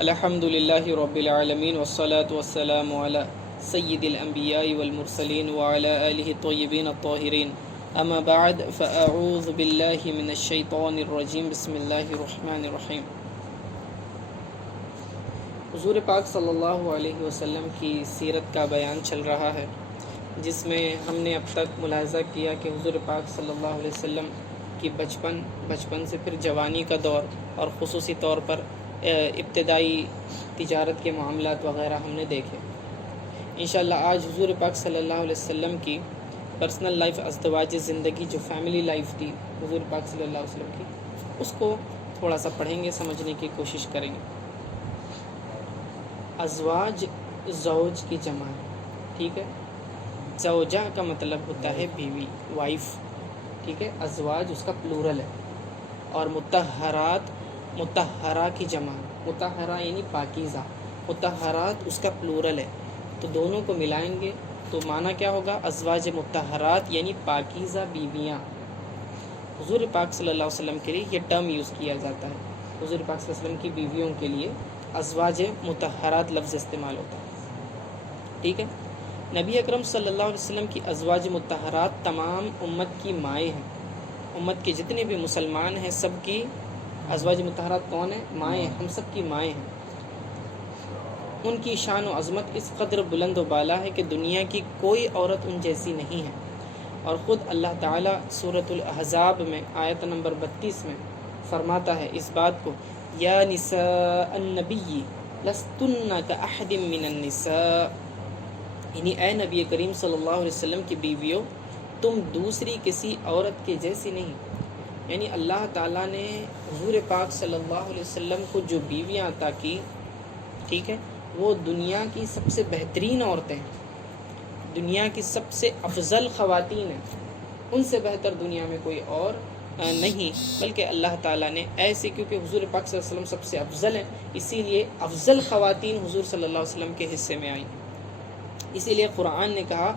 الحمد للہ رب العالمین والصلاة والسلام علی سید الانبیاء والمرسلین وعلی آلہ الطیبین الطاہرین اما بعد فاعوذ باللہ من الشیطان الرجیم بسم اللہ الرحمن الرحیم۔ حضور پاک صلی اللہ علیہ وسلم کی سیرت کا بیان چل رہا ہے، جس میں ہم نے اب تک ملاحظہ کیا کہ حضور پاک صلی اللہ علیہ وسلم کی بچپن سے پھر جوانی کا دور اور خصوصی طور پر ابتدائی تجارت کے معاملات وغیرہ ہم نے دیکھے۔ انشاءاللہ آج حضور پاک صلی اللہ علیہ وسلم کی پرسنل لائف، ازدواجی زندگی، جو فیملی لائف تھی حضور پاک صلی اللہ علیہ وسلم کی، اس کو تھوڑا سا پڑھیں گے، سمجھنے کی کوشش کریں گے۔ ازواج زوج کی جمع ہے، ٹھیک ہے۔ زوجہ کا مطلب ہوتا ہے بیوی، وائف، ٹھیک ہے۔ ازواج اس کا پلورل ہے، اور مطہرات مطہرہ کی جمع ہے۔ مطہرہ یعنی پاکیزہ، مطہرات اس کا پلورل ہے، تو دونوں کو ملائیں گے تو معنی کیا ہوگا؟ ازواج مطہرات یعنی پاکیزہ بیویاں۔ حضور پاک صلی اللہ علیہ وسلم کے لیے یہ ٹرم یوز کیا جاتا ہے، حضور پاک صلی اللہ علیہ وسلم کی بیویوں کے لیے ازواج مطہرات لفظ استعمال ہوتا ہے، ٹھیک ہے۔ نبی اکرم صلی اللہ علیہ وسلم کی ازواج مطہرات تمام امت کی مائیں ہیں، امت کے جتنے بھی مسلمان ہیں سب کی ازواج مطہرات کون ہیں؟ مائیں ہیں، ہم سب کی مائیں ہیں۔ ان کی شان و عظمت اس قدر بلند و بالا ہے کہ دنیا کی کوئی عورت ان جیسی نہیں ہے، اور خود اللہ تعالیٰ سورۃ الاحزاب میں آیت نمبر 32 میں فرماتا ہے اس بات کو، یا نساء النبی لستن کاحد من النساء، یعنی اے نبی کریم صلی اللہ علیہ وسلم کی بیویوں، تم دوسری کسی عورت کے جیسی نہیں۔ یعنی اللہ تعالیٰ نے حضور پاک صلی اللہ علیہ وسلم کو جو بیویاں عطا کی، ٹھیک ہے، وہ دنیا کی سب سے بہترین عورتیں ہیں، دنیا کی سب سے افضل خواتین ہیں، ان سے بہتر دنیا میں کوئی اور نہیں، بلکہ اللہ تعالیٰ نے ایسے، کیونکہ حضور پاک صلی اللہ علیہ وسلم سب سے افضل ہیں، اسی لیے افضل خواتین حضور صلی اللہ علیہ وسلم کے حصے میں آئیں۔ اسی لیے قرآن نے کہا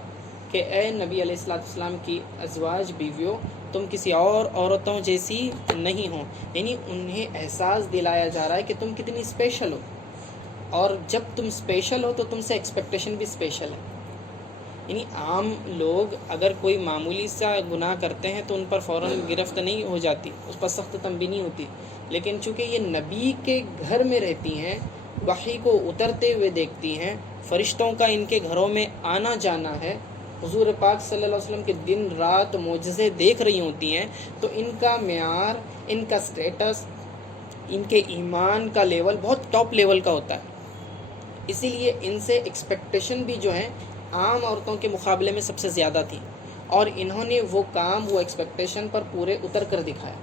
کہ اے نبی علیہ السلام کی ازواج بیویوں، تم کسی اور عورتوں جیسی نہیں ہو، یعنی انہیں احساس دلایا جا رہا ہے کہ تم کتنی اسپیشل ہو، اور جب تم اسپیشل ہو تو تم سے ایکسپیکٹیشن بھی اسپیشل ہے۔ یعنی عام لوگ اگر کوئی معمولی سا گناہ کرتے ہیں تو ان پر فوراً گرفت نہیں ہو جاتی، اس پر سخت تنبیہ نہیں ہوتی، لیکن چونکہ یہ نبی کے گھر میں رہتی ہیں، وحی کو اترتے ہوئے دیکھتی ہیں، فرشتوں کا ان کے گھروں میں آنا جانا ہے، حضور پاک صلی اللہ علیہ وسلم کے دن رات معجزے دیکھ رہی ہوتی ہیں، تو ان کا معیار، ان کا سٹیٹس، ان کے ایمان کا لیول بہت ٹاپ لیول کا ہوتا ہے۔ اسی لیے ان سے ایکسپیکٹیشن بھی جو ہیں عام عورتوں کے مقابلے میں سب سے زیادہ تھی، اور انہوں نے وہ کام، وہ ایکسپیکٹیشن پر پورے اتر کر دکھایا،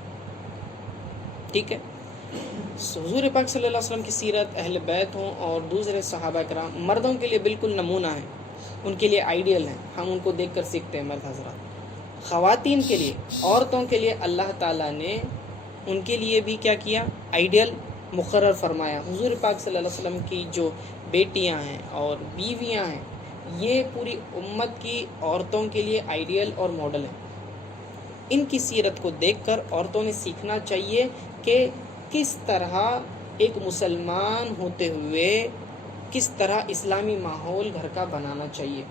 ٹھیک ہے۔ حضور پاک صلی اللہ علیہ وسلم کی سیرت، اہل بیت ہوں اور دوسرے صحابہ کرام، مردوں کے لیے بالکل نمونہ ہیں، ان کے لیے آئیڈیل ہیں، ہم ان کو دیکھ کر سیکھتے ہیں مرد حضرات۔ خواتین کے لیے، عورتوں کے لیے اللہ تعالیٰ نے ان کے لیے بھی کیا کیا؟ آئیڈیل مقرر فرمایا۔ حضور پاک صلی اللہ علیہ وسلم کی جو بیٹیاں ہیں اور بیویاں ہیں، یہ پوری امت کی عورتوں کے لیے آئیڈیل اور ماڈل ہیں۔ ان کی سیرت کو دیکھ کر عورتوں نے سیکھنا چاہیے کہ کس طرح ایک مسلمان ہوتے ہوئے کس طرح اسلامی ماحول گھر کا بنانا چاہیے،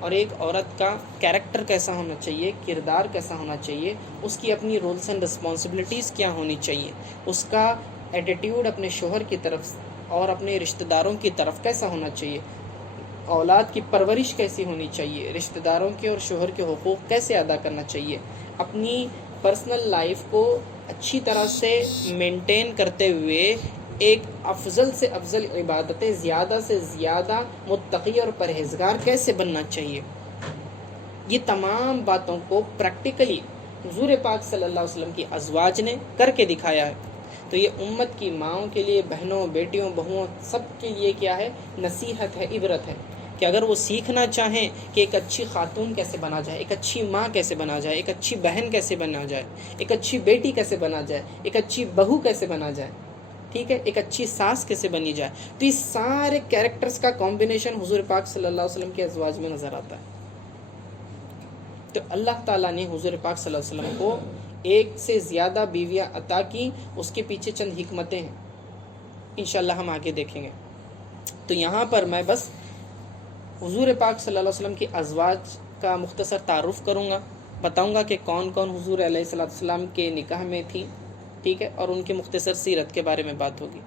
اور ایک عورت کا کیریکٹر کیسا ہونا چاہیے، کردار کیسا ہونا چاہیے، اس کی اپنی رولز اینڈ رسپانسبلٹیز کیا ہونی چاہیے، اس کا ایٹیٹیوڈ اپنے شوہر کی طرف اور اپنے رشتہ داروں کی طرف کیسا ہونا چاہیے، اولاد کی پرورش کیسی ہونی چاہیے، رشتہ داروں کے اور شوہر کے حقوق کیسے ادا کرنا چاہیے، اپنی پرسنل لائف کو اچھی طرح سے مینٹین کرتے ہوئے ایک افضل سے افضل عبادتیں، زیادہ سے زیادہ متقی اور پرہیزگار کیسے بننا چاہیے، یہ تمام باتوں کو پریکٹیکلی حضور پاک صلی اللہ علیہ وسلم کی ازواج نے کر کے دکھایا ہے۔ تو یہ امت کی ماؤں کے لیے، بہنوں، بیٹیوں، بہوؤں، سب کے لیے کیا ہے؟ نصیحت ہے، عبرت ہے، کہ اگر وہ سیکھنا چاہیں کہ ایک اچھی خاتون کیسے بنا جائے، ایک اچھی ماں کیسے بنا جائے، ایک اچھی بہن کیسے بنا جائے، ایک اچھی بیٹی کیسے بنا جائے، ایک اچھی بہو کیسے بنا جائے، ٹھیک ہے، ایک اچھی ساس کیسے بنی جائے، تو اس سارے کیریکٹرز کا کمبینیشن حضور پاک صلی اللہ علیہ وسلم کے ازواج میں نظر آتا ہے۔ تو اللہ تعالیٰ نے حضور پاک صلی اللہ علیہ وسلم کو ایک سے زیادہ بیویاں عطا کی، اس کے پیچھے چند حکمتیں ہیں۔ انشاءاللہ ہم آگے دیکھیں گے. تو یہاں پر میں بس حضور پاک صلی اللہ علیہ وسلم کی ازواج کا مختصر تعارف کروں گا، بتاؤں گا کہ کون کون حضور علیہ السلام کے نکاح میں تھی، ٹھیک ہے، اور ان کی مختصر سیرت کے بارے میں بات ہوگی.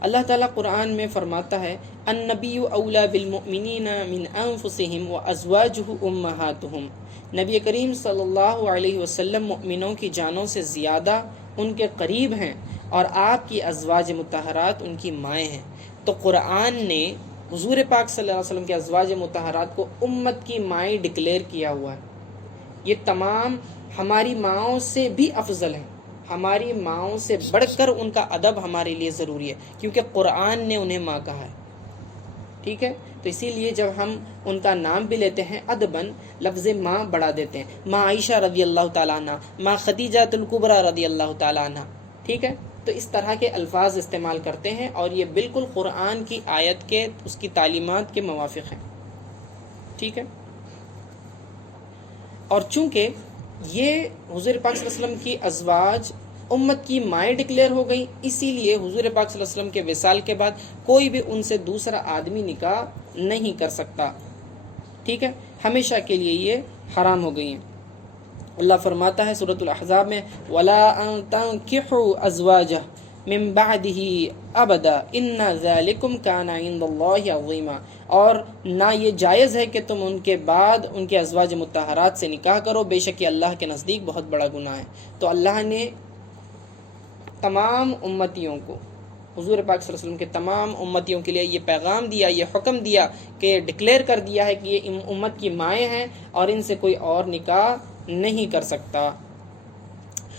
اللہ تعالیٰ قرآن میں فرماتا ہے النبی اولا بالمؤمنین من انفسہم وازواجہ امہاتہم. نبی کریم صلی اللہ علیہ وسلم مؤمنوں کی جانوں سے زیادہ ان کے قریب ہیں اور آپ کی ازواج مطہرات ان کی مائیں ہیں. تو قرآن نے حضور پاک صلی اللہ علیہ وسلم کے ازواج مطہرات کو امت کی مائیں ڈکلیئر کیا ہوا ہے. یہ تمام ہماری ماؤں سے بھی افضل ہیں، ہماری ماؤں سے بڑھ کر ان کا ادب ہمارے لیے ضروری ہے، کیونکہ قرآن نے انہیں ماں کہا ہے. ٹھیک ہے، تو اسی لیے جب ہم ان کا نام بھی لیتے ہیں ادباً لفظ ماں بڑھا دیتے ہیں. ماں عائشہ رضی اللہ تعالیٰ عنہ، ماں خدیجہ الکبریٰ رضی اللہ تعالیٰ عنہ. ٹھیک ہے، تو اس طرح کے الفاظ استعمال کرتے ہیں اور یہ بالکل قرآن کی آیت کے، اس کی تعلیمات کے موافق ہیں. ٹھیک ہے، اور چونکہ یہ حضور پاک صلی اللہ علیہ وسلم کی ازواج امت کی مائیں ڈکلیئر ہو گئی، اسی لیے حضور پاک صلی اللہ علیہ وسلم کے وصال کے بعد کوئی بھی ان سے دوسرا آدمی نکاح نہیں کر سکتا. ٹھیک ہے، ہمیشہ کے لیے یہ حرام ہو گئی ہیں. اللہ فرماتا ہے سورۃ الاحزاب میں وَلَا أَن تَنكِحُوا أَزْوَاجَهُ مِن بَعْدِهِ أَبَدًا إِنَّ ذَلِكُمْ كَانَ عِندَ اللَّهِ عَظِيمًا. اور نہ یہ جائز ہے کہ تم ان کے بعد ان کے ازواج مطہرات سے نکاح کرو، بے شک یہ اللہ کے نزدیک بہت بڑا گناہ ہے. تو اللہ نے تمام امتیوں کو، حضور پاک صلی اللہ علیہ وسلم کے تمام امتیوں کے لیے یہ پیغام دیا، یہ حکم دیا کہ ڈکلیئر کر دیا ہے کہ یہ امت کی مائیں ہیں اور ان سے کوئی اور نکاح نہیں کر سکتا.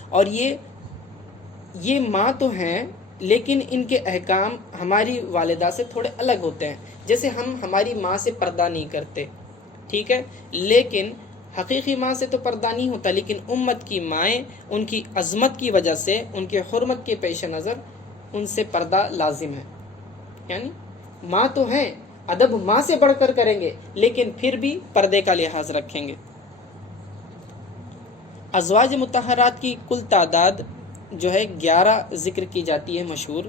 اور یہ ماں تو ہیں لیکن ان کے احکام ہماری والدہ سے تھوڑے الگ ہوتے ہیں. جیسے ہم ہماری ماں سے پردہ نہیں کرتے، ٹھیک ہے، لیکن حقیقی ماں سے تو پردہ نہیں ہوتا، لیکن امت کی مائیں ان کی عظمت کی وجہ سے، ان کے حرمت کے پیش نظر ان سے پردہ لازم ہے. یعنی ماں تو ہیں، ادب ماں سے بڑھ کر کریں گے لیکن پھر بھی پردے کا لحاظ رکھیں گے. ازواج مطہرات کی کل تعداد جو ہے 11 ذکر کی جاتی ہے مشہور،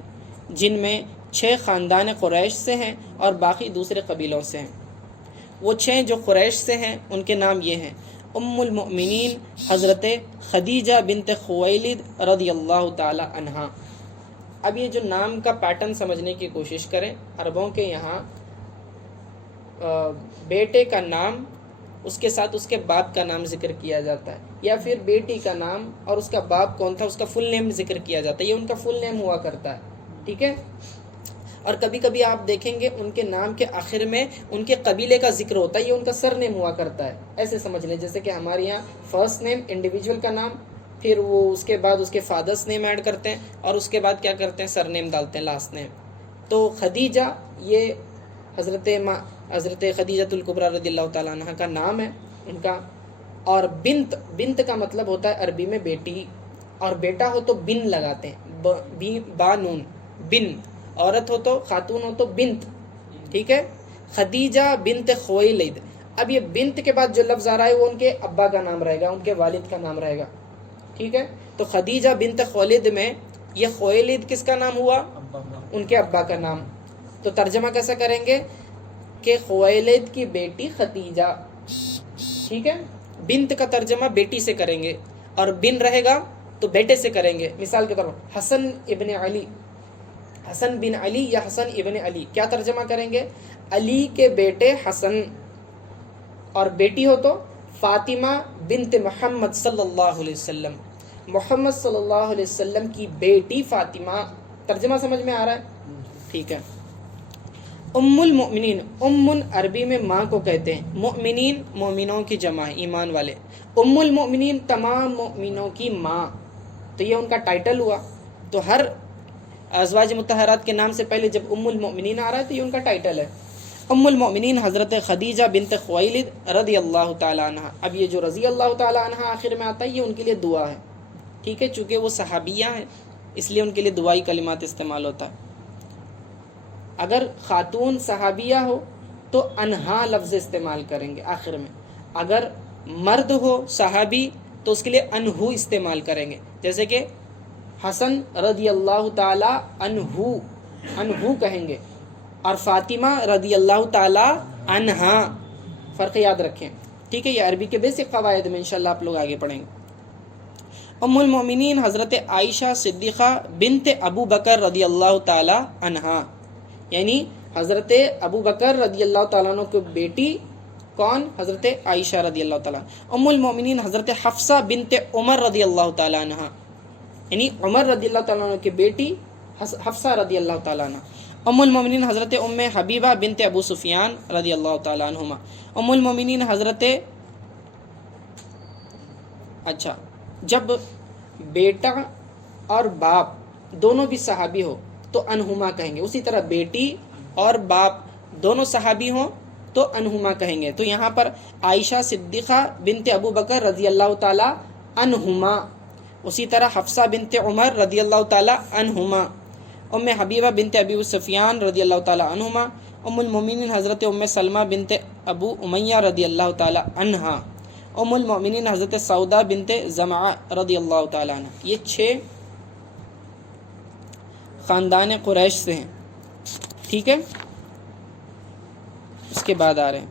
جن میں 6 خاندان قریش سے ہیں اور باقی دوسرے قبیلوں سے ہیں. وہ 6 جو قریش سے ہیں ان کے نام یہ ہیں: ام المؤمنین حضرت خدیجہ بنت خویلد رضی اللہ تعالی عنہا. اب یہ جو نام کا پیٹرن سمجھنے کی کوشش کریں، عربوں کے یہاں بیٹے کا نام اس کے ساتھ اس کے باپ کا نام ذکر کیا جاتا ہے، یا پھر بیٹی کا نام اور اس کا باپ کون تھا اس کا فل نیم ذکر کیا جاتا ہے. یہ ان کا فل نیم ہوا کرتا ہے. ٹھیک ہے، اور کبھی کبھی آپ دیکھیں گے ان کے نام کے آخر میں ان کے قبیلے کا ذکر ہوتا ہے، یہ ان کا سر نیم ہوا کرتا ہے. ایسے سمجھ لیں جیسے کہ ہمارے یہاں فرسٹ نیم انڈیویجول کا نام، پھر وہ اس کے بعد اس کے فادرس نیم ایڈ کرتے ہیں اور اس کے بعد کیا کرتے ہیں، سر نیم ڈالتے ہیں، لاسٹ نیم. تو خدیجہ یہ حضرت خدیجہ الکبریٰ رضی اللہ تعالیٰ عنہ کا نام ہے ان کا. اور بنت کا مطلب ہوتا ہے عربی میں بیٹی، اور بیٹا ہو تو بن لگاتے ہیں، با نون، بن. عورت ہو تو، خاتون ہو تو بنت. ٹھیک ہے، خدیجہ بنت خویلد. اب یہ بنت کے بعد جو لفظ آ رہا ہے وہ ان کے ابا کا نام رہے گا، ان کے والد کا نام رہے گا. ٹھیک ہے، تو خدیجہ بنت خویلد میں یہ خویلد کس کا نام ہوا، ان کے ابا کا نام. تو ترجمہ کیسا کریں گے کہ خویلد کی بیٹی خدیجہ. ٹھیک ہے، بنت کا ترجمہ بیٹی سے کریں گے اور بن رہے گا تو بیٹے سے کریں گے. مثال کے طور پر حسن ابن علی، حسن بن علی یا حسن ابن علی، کیا ترجمہ کریں گے، علی کے بیٹے حسن. اور بیٹی ہو تو فاطمہ بنت محمد صلی اللہ علیہ وسلم، محمد صلی اللہ علیہ وسلم کی بیٹی فاطمہ. ترجمہ سمجھ میں آ رہا ہے؟ ٹھیک ہے. ام المؤمنین، ام عربی میں ماں کو کہتے ہیں، مؤمنین مومنوں کی جمع ہے، ایمان والے. ام المؤمنین تمام مومنوں کی ماں، تو یہ ان کا ٹائٹل ہوا. تو ہر ازواج مطہرات کے نام سے پہلے جب ام المؤمنین آ رہا ہے تو یہ ان کا ٹائٹل ہے. ام المؤمنین حضرت خدیجہ بنت خویلد رضی اللہ تعالی عنہ. اب یہ جو رضی اللہ تعالی عنہ آخر میں آتا ہے یہ ان کے لیے دعا ہے. ٹھیک ہے، چونکہ وہ صحابیہ ہیں اس لیے ان کے لیے دعائی کلمات استعمال ہوتا ہے. اگر خاتون صحابیہ ہو تو انہا لفظ استعمال کریں گے آخر میں. اگر مرد ہو صحابی تو اس کے لیے انہو استعمال کریں گے. جیسے کہ حسن رضی اللہ تعالی عنہ کہیں گے، اور فاطمہ رضی اللہ تعالی عنہا، فرق یاد رکھیں، ٹھیک ہے؟ یہ عربی کے بیسک قواعد میں انشاءاللہ آپ لوگ آگے پڑھیں گے۔ ام المومنین حضرت عائشہ صدیقہ بنت ابو بکر رضی اللہ تعالی عنہا، یعنی حضرت ابو بکر رضی اللہ تعالیٰ عنہ کی بیٹی کون؟ حضرت عائشہ رضی اللہ تعالیٰ۔ ام المومنین حضرت حفصہ بنت عمر رضی اللہ تعالیٰ عنہ، یعنی عمر رضی اللہ تعالیٰ عنہ کی بیٹی حفصہ رضی اللہ تعالیٰ عنہ۔ ام المومنین حضرت ام حبیبہ بنت ابو سفیان رضی اللہ تعالیٰ عنہما۔ ام المومنین حضرت، اچھا، جب بیٹا اور باپ دونوں بھی صحابی ہو تو انہما کہیں گے، اسی طرح بیٹی اور باپ دونوں صحابی ہوں تو انہما کہیں گے۔ تو یہاں پر عائشہ صدیقہ بنت ابو بکر رضی اللہ تعالی عنہما، اسی طرح حفصہ بنت عمر رضی اللہ تعالی عنہما، ام حبیبہ بنت ابی سفیان رضی اللہ تعالی عنہما، ام المومنین حضرت ام سلمہ بنت ابو امیہ رضی اللہ تعالی عنہا، ام المومنین حضرت سودا بنت زمعہ رضی اللہ تعالی عنہ۔ یہ 6 خاندان قریش سے ہیں، ٹھیک ہے؟ اس کے بعد آ رہے ہیں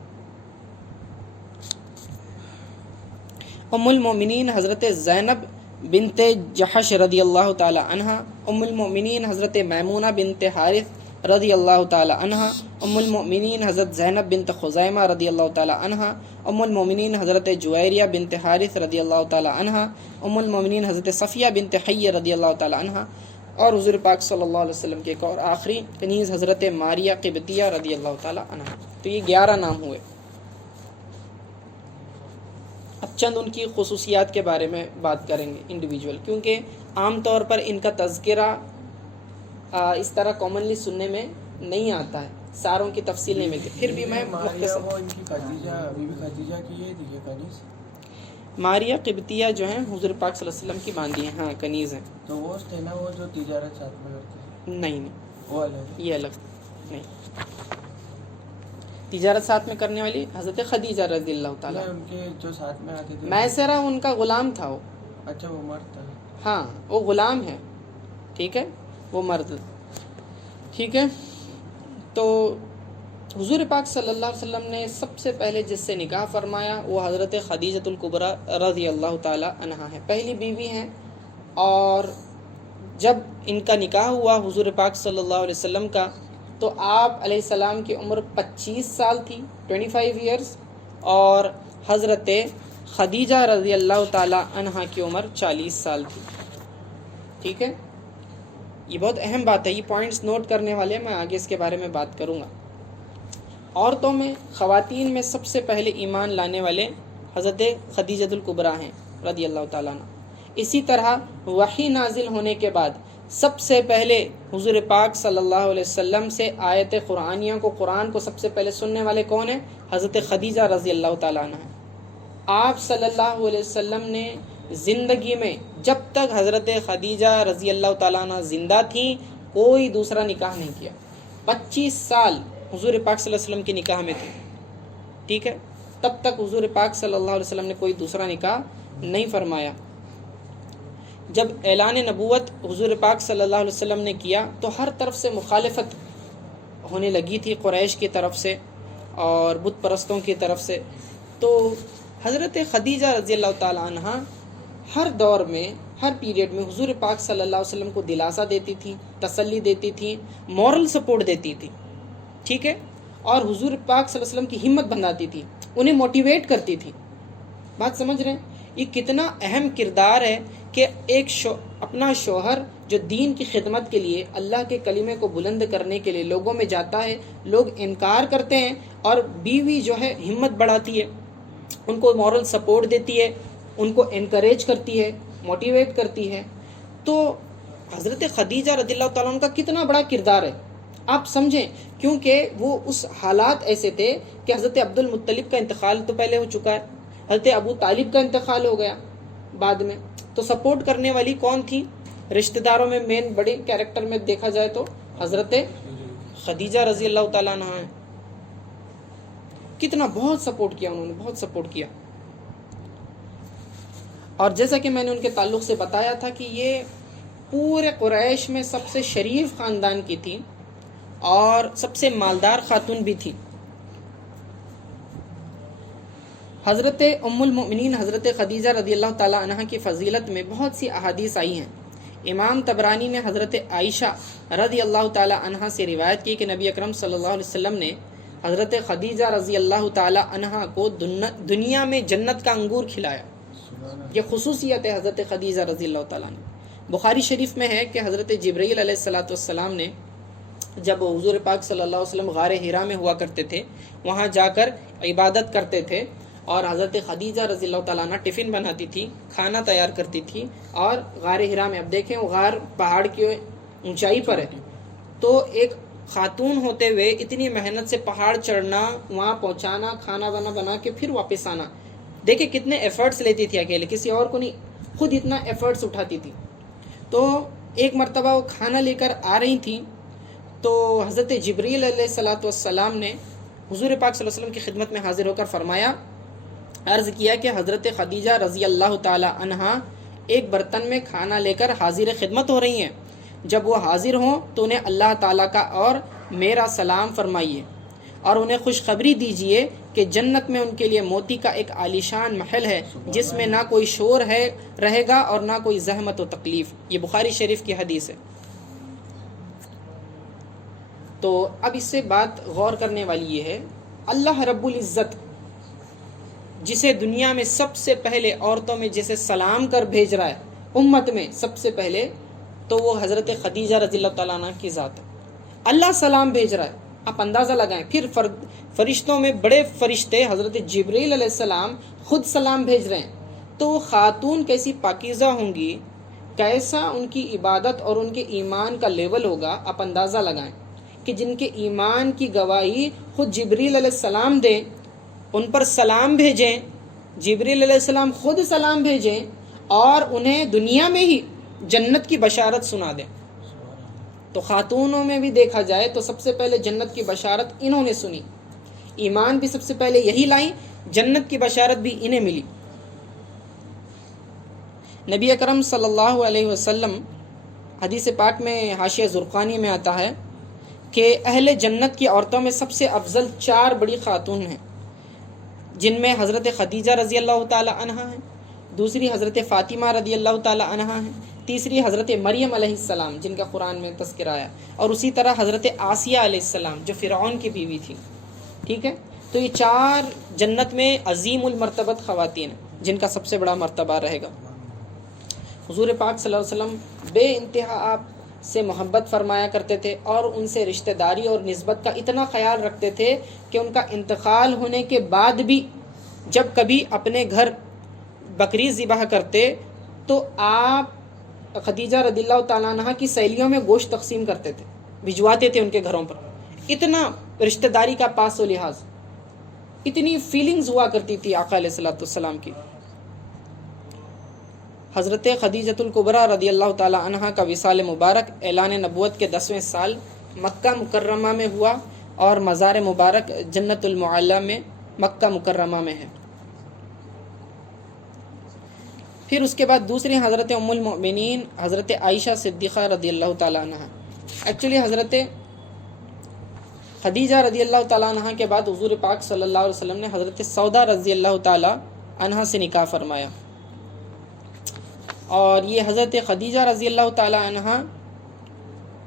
ام المومنین حضرت زینب بنت جحش رضی اللہ تعالی عنہ، ام المومنین حضرت میمونہ بنت حارث رضی اللہ تعالی عنہ، ام المومنین حضرت زینب بنت خزیمہ رضی اللہ تعالی عنہ، ام المومنین حضرت جویریہ بنت حارث رضی اللہ تعالی عنہ، ام المومنین حضرت صفیہ بنت حی رضی اللہ تعالی عنہ، اور حضور پاک صلی اللہ علیہ وسلم کے ایک اور آخری کنیز حضرت ماریہ قبطیہ رضی اللہ تعالی عنہ۔ تو یہ 11 نام ہوئے۔ اب چند ان کی خصوصیات کے بارے میں بات کریں گے انڈیویجول، کیونکہ عام طور پر ان کا تذکرہ اس طرح کامنلی سننے میں نہیں آتا ہے، ساروں کی تفصیل نہیں ملتی، پھر بھی میں مختصر۔ ماریہ قبطیہ جو ہیں حضور پاک صلی اللہ علیہ وسلم کی باندھی ہیں، ہاں کنیز ہیں۔ تو وہ تھے نا وہ جو تجارت ساتھ میں کرتے تھے؟ نہیں، وہ الگ، یہ الگ نہیں۔ تجارت ساتھ میں کرنے والی حضرت خدیجہ رضی اللہ تعالیٰ، ان کے جو ساتھ میں آتے تھے میسرہ ان کا غلام تھا وہ۔ اچھا، وہ مرد تھا؟ ہاں، وہ غلام ہے، ٹھیک ہے، وہ مرد، ٹھیک ہے۔ تو حضور پاک صلی اللہ علیہ وسلم نے سب سے پہلے جس سے نکاح فرمایا وہ حضرت خدیجۃ الکبریٰ رضی اللہ تعالی عنہا ہے، پہلی بیوی ہیں۔ اور جب ان کا نکاح ہوا حضور پاک صلی اللہ علیہ وسلم کا، تو آپ علیہ السلام کی عمر 25 سال تھی، 25 ایئرس، اور حضرت خدیجہ رضی اللہ تعالی عنہا کی عمر 40 سال تھی، ٹھیک ہے۔ یہ بہت اہم بات ہے، یہ پوائنٹس نوٹ کرنے والے ہیں، میں آگے اس کے بارے میں بات کروں گا۔ عورتوں میں، خواتین میں سب سے پہلے ایمان لانے والے حضرت خدیجۃ الکبریٰ ہیں رضی اللہ تعالیٰ عنہ۔ اسی طرح وحی نازل ہونے کے بعد سب سے پہلے حضور پاک صلی اللہ علیہ وسلم سے آیت قرآنیہ کو، قرآن کو سب سے پہلے سننے والے کون ہیں؟ حضرت خدیجہ رضی اللہ تعالیٰ عنہ ہیں۔ آپ صلی اللہ علیہ وسلم نے زندگی میں جب تک حضرت خدیجہ رضی اللہ تعالیٰ عنہ زندہ تھیں کوئی دوسرا نکاح نہیں کیا۔ 25 سال حضور پاک صلی اللہ علیہ وسلم کے نکاح میں تھے، ٹھیک ہے، تب تک حضور پاک صلی اللہ علیہ وسلم نے کوئی دوسرا نکاح نہیں فرمایا۔ جب اعلان نبوت حضور پاک صلی اللہ علیہ وسلم نے کیا تو ہر طرف سے مخالفت ہونے لگی تھی، قریش کی طرف سے اور بت پرستوں کی طرف سے۔ تو حضرت خدیجہ رضی اللہ تعالی عنہ ہر دور میں، ہر پیریڈ میں حضور پاک صلی اللہ علیہ وسلم کو دلاسا دیتی تھی، تسلی دیتی تھی، مورل سپورٹ دیتی تھی، ٹھیک ہے، اور حضور پاک صلی اللہ علیہ وسلم کی ہمت بندھاتی تھی، انہیں موٹیویٹ کرتی تھی۔ بات سمجھ رہے ہیں؟ یہ کتنا اہم کردار ہے کہ ایک اپنا شوہر جو دین کی خدمت کے لیے، اللہ کے کلمے کو بلند کرنے کے لیے لوگوں میں جاتا ہے، لوگ انکار کرتے ہیں، اور بیوی جو ہے ہمت بڑھاتی ہے، ان کو مورل سپورٹ دیتی ہے، ان کو انکریج کرتی ہے، موٹیویٹ کرتی ہے۔ تو حضرت خدیجہ رضی اللہ تعالیٰ عنہ کا کتنا بڑا کردار ہے آپ سمجھیں، کیونکہ وہ اس حالات ایسے تھے کہ حضرت عبد المطلب کا انتقال تو پہلے ہو چکا ہے، حضرت ابو طالب کا انتقال ہو گیا بعد میں، تو سپورٹ کرنے والی کون تھی؟ رشتہ داروں میں مین بڑے کیریکٹر میں دیکھا جائے تو حضرت خدیجہ رضی اللہ تعالیٰ عنہ ہیں۔ کتنا بہت سپورٹ کیا انہوں نے، بہت سپورٹ کیا۔ اور جیسا کہ میں نے ان کے تعلق سے بتایا تھا کہ یہ پورے قریش میں سب سے شریف خاندان کی تھی اور سب سے مالدار خاتون بھی تھی۔ حضرت ام المؤمنین حضرت خدیجہ رضی اللہ تعالی عنہ کی فضیلت میں بہت سی احادیث آئی ہیں۔ امام طبرانی نے حضرت عائشہ رضی اللہ تعالی عنہ سے روایت کی کہ نبی اکرم صلی اللہ علیہ وسلم نے حضرت خدیجہ رضی اللہ تعالی عنہ کو دنیا میں جنت کا انگور کھلایا۔ یہ خصوصیت ہے حضرت خدیجہ رضی اللہ تعالیٰ عنہ۔ بخاری شریف میں ہے کہ حضرت جبرائیل علیہ السلام نے جب حضور پاک صلی اللہ علیہ وسلم غار حرا میں ہوا کرتے تھے، وہاں جا کر عبادت کرتے تھے، اور حضرت خدیجہ رضی اللہ تعالیٰ عنہ ٹفن بناتی تھی، کھانا تیار کرتی تھی، اور غار حرا میں، اب دیکھیں وہ غار پہاڑ کی اونچائی پر ہے، تو ایک خاتون ہوتے ہوئے اتنی محنت سے پہاڑ چڑھنا، وہاں پہنچانا، کھانا بنا کے پھر واپس آنا، دیکھیں کتنے ایفرٹس لیتی تھی، اکیلے کسی اور کو نہیں، خود اتنا ایفرٹس اٹھاتی تھی۔ تو ایک مرتبہ وہ کھانا لے کر آ رہی تھی، تو حضرت جبریل علیہ السلام نے حضور پاک صلی اللہ علیہ وسلم کی خدمت میں حاضر ہو کر فرمایا، عرض کیا کہ حضرت خدیجہ رضی اللہ تعالی عنہ ایک برتن میں کھانا لے کر حاضر خدمت ہو رہی ہیں، جب وہ حاضر ہوں تو انہیں اللہ تعالیٰ کا اور میرا سلام فرمائیے، اور انہیں خوشخبری دیجئے کہ جنت میں ان کے لیے موتی کا ایک عالیشان محل ہے، جس میں نہ کوئی شور رہے گا اور نہ کوئی زحمت و تکلیف۔ یہ بخاری شریف کی حدیث ہے۔ تو اب اس سے بات غور کرنے والی یہ ہے، اللہ رب العزت جسے دنیا میں سب سے پہلے عورتوں میں جسے سلام کر بھیج رہا ہے، امت میں سب سے پہلے، تو وہ حضرت خدیجہ رضی اللہ تعالیٰ عنہ کی ذات ہے۔ اللہ سلام بھیج رہا ہے، آپ اندازہ لگائیں، پھر فرشتوں میں بڑے فرشتے حضرت جبریل علیہ السلام خود سلام بھیج رہے ہیں، تو وہ خاتون کیسی پاکیزہ ہوں گی، کیسا ان کی عبادت اور ان کے ایمان کا لیول ہوگا، آپ اندازہ لگائیں کہ جن کے ایمان کی گواہی خود جبریل علیہ السلام دیں، ان پر سلام بھیجیں، جبریل علیہ السلام خود سلام بھیجیں، اور انہیں دنیا میں ہی جنت کی بشارت سنا دیں۔ تو خاتونوں میں بھی دیکھا جائے تو سب سے پہلے جنت کی بشارت انہوں نے سنی، ایمان بھی سب سے پہلے یہی لائیں، جنت کی بشارت بھی انہیں ملی۔ نبی اکرم صلی اللہ علیہ وسلم، حدیث پاک میں حاشیہ زرقانی میں آتا ہے کہ اہل جنت کی عورتوں میں سب سے افضل 4 بڑی خاتون ہیں، جن میں حضرت خدیجہ رضی اللہ تعالی عنہ ہیں، دوسری حضرت فاطمہ رضی اللہ تعالی عنہ ہیں، تیسری حضرت مریم علیہ السلام جن کا قرآن میں تذکرہ آیا، اور اسی طرح حضرت آسیہ علیہ السلام جو فرعون کی بیوی تھی۔ ٹھیک ہے، تو یہ 4 جنت میں عظیم المرتبت خواتین ہیں، جن کا سب سے بڑا مرتبہ رہے گا۔ حضور پاک صلی اللہ علیہ وسلم بے انتہا آپ سے محبت فرمایا کرتے تھے، اور ان سے رشتہ داری اور نسبت کا اتنا خیال رکھتے تھے کہ ان کا انتقال ہونے کے بعد بھی جب کبھی اپنے گھر بکری ذبح کرتے تو آپ خدیجہ رضی اللہ تعالیٰ عنہ کی سہیلیوں میں گوشت تقسیم کرتے تھے، بھجواتے تھے ان کے گھروں پر۔ اتنا رشتہ داری کا پاس و لحاظ، اتنی فیلنگز ہوا کرتی تھی آقا علیہ الصلوۃ والسلام کی۔ حضرت خدیجۃ الکبریٰ رضی اللہ تعالی عنہ کا وصال مبارک اعلان نبوت کے 10ویں سال مکہ مکرمہ میں ہوا، اور مزار مبارک جنت المعلیٰ میں مکہ مکرمہ میں ہے۔ پھر اس کے بعد دوسری حضرت ام المؤمنین حضرت عائشہ صدیقہ رضی اللہ تعالی عنہ۔ ایکچولی حضرت خدیجہ رضی اللہ تعالی عنہ کے بعد حضور پاک صلی اللہ علیہ وسلم نے حضرت سودا رضی اللہ تعالی عنہ سے نکاح فرمایا، اور یہ حضرت خدیجہ رضی اللہ تعالی عنہ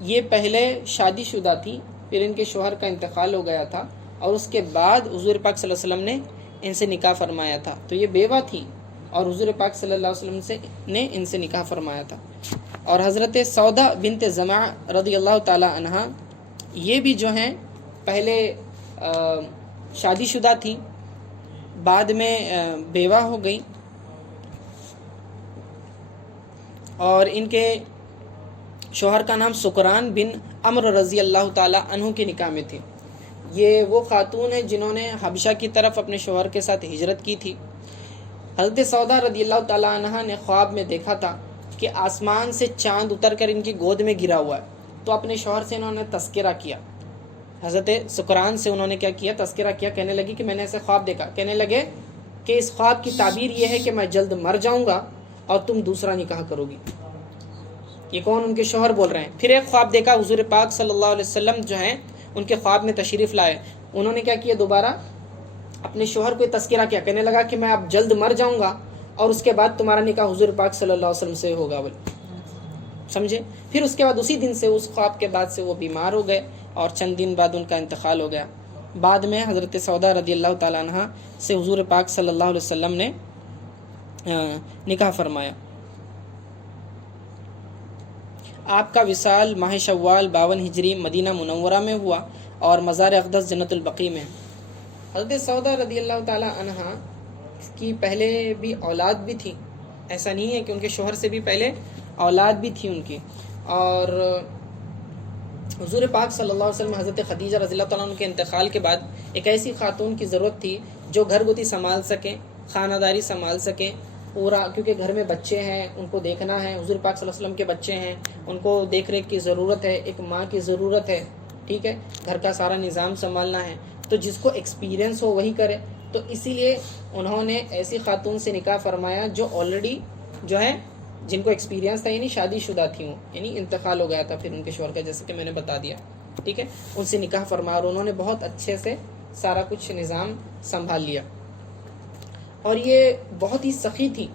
یہ پہلے شادی شدہ تھی، پھر ان کے شوہر کا انتقال ہو گیا تھا، اور اس کے بعد حضور پاک صلی اللہ علیہ وسلم نے ان سے نکاح فرمایا تھا، تو یہ بیوہ تھی، اور حضور پاک صلی اللہ علیہ وسلم نے ان سے نکاح فرمایا تھا۔ اور حضرت سودا بنت زمع رضی اللہ تعالی عنہ یہ بھی جو ہیں پہلے شادی شدہ تھیں، بعد میں بیوہ ہو گئیں، اور ان کے شوہر کا نام سکران بن عمر رضی اللہ تعالی عنہ کے نکاح میں تھی۔ یہ وہ خاتون ہیں جنہوں نے حبشہ کی طرف اپنے شوہر کے ساتھ ہجرت کی تھی۔ حضرت سودا رضی اللہ تعالی عنہ نے خواب میں دیکھا تھا کہ آسمان سے چاند اتر کر ان کی گود میں گرا ہوا ہے، تو اپنے شوہر سے انہوں نے تذکرہ کیا، حضرت سکران سے انہوں نے کیا کیا، تذکرہ کیا، کہنے لگی کہ میں نے ایسے خواب دیکھا، کہنے لگے کہ اس خواب کی تعبیر یہ ہے کہ میں جلد مر جاؤں گا اور تم دوسرا نکاح کرو گی۔ یہ کون؟ ان کے شوہر بول رہے ہیں. پھر ایک خواب دیکھا، حضور پاک صلی اللہ علیہ وسلم جو ہیں ان کے خواب میں تشریف لائے. انہوں نے کیا کیا؟ دوبارہ اپنے شوہر کو تذکرہ کیا، کہنے لگا کہ میں اب جلد مر جاؤں گا اور اس کے بعد تمہارا نکاح حضور پاک صلی اللہ علیہ وسلم سے ہوگا. سمجھے؟ پھر اس کے بعد اسی دن سے، اس خواب کے بعد سے وہ بیمار ہو گئے اور چند دن بعد ان کا انتقال ہو گیا. بعد میں حضرت سودا رضی اللہ تعالیٰ عنہ سے حضور پاک صلی اللہ علیہ وسلم نے نکاح فرمایا. آپ کا وصال ماہ شوال 52 ہجری مدینہ منورہ میں ہوا اور مزار اقدس جنت البقیع میں. حضرت سودا رضی اللہ تعالیٰ عنہ کی پہلے بھی اولاد بھی تھی، ایسا نہیں ہے کہ ان کے شوہر سے بھی پہلے اولاد بھی تھی ان کی. اور حضور پاک صلی اللہ علیہ وسلم حضرت خدیجہ رضی اللہ تعالیٰ عنہ کے انتقال کے بعد ایک ایسی خاتون کی ضرورت تھی جو گھر گتی سنبھال سکیں، خانہ داری سنبھال سکیں پورا، کیونکہ گھر میں بچے ہیں ان کو دیکھنا ہے. حضور پاک صلی اللہ علیہ وسلم کے بچے ہیں، ان کو دیکھ ریکھ کی ضرورت ہے، ایک ماں کی ضرورت ہے. ٹھیک ہے، گھر کا سارا نظام سنبھالنا ہے. تو جس کو ایکسپیرینس ہو وہی کرے. تو اسی لیے انہوں نے ایسی خاتون سے نکاح فرمایا جو آلریڈی جو ہے جن کو ایکسپیرینس تھا، یعنی شادی شدہ تھی، ہوں یعنی انتقال ہو گیا تھا پھر ان کے شوہر کا، جیسے کہ میں نے بتا دیا. ٹھیک ہے، ان سے نکاح فرمایا اور انہوں نے بہت اچھے سے سارا کچھ نظام سنبھال لیا. اور یہ بہت ہی سخی تھی،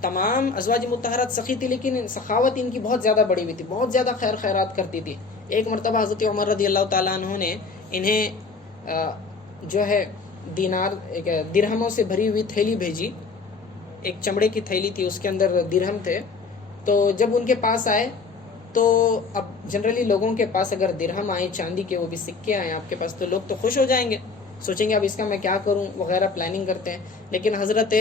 تمام ازواج مطہرات سخی تھی، لیکن سخاوت ان کی بہت زیادہ بڑی ہوئی تھی، بہت زیادہ خیر خیرات کرتی تھی. ایک مرتبہ حضرت عمر رضی اللہ تعالیٰ عنہ نے انہیں جو ہے درہموں سے بھری ہوئی تھیلی بھیجی. ایک چمڑے کی تھیلی تھی، اس کے اندر درہم تھے. تو جب ان کے پاس آئے تو اب جنرلی لوگوں کے پاس اگر درہم آئیں، چاندی کے وہ بھی سکے آئیں آپ کے پاس، تو لوگ تو خوش ہو جائیں گے، سوچیں گے اب اس کا میں کیا کروں وغیرہ، پلاننگ کرتے ہیں. لیکن حضرت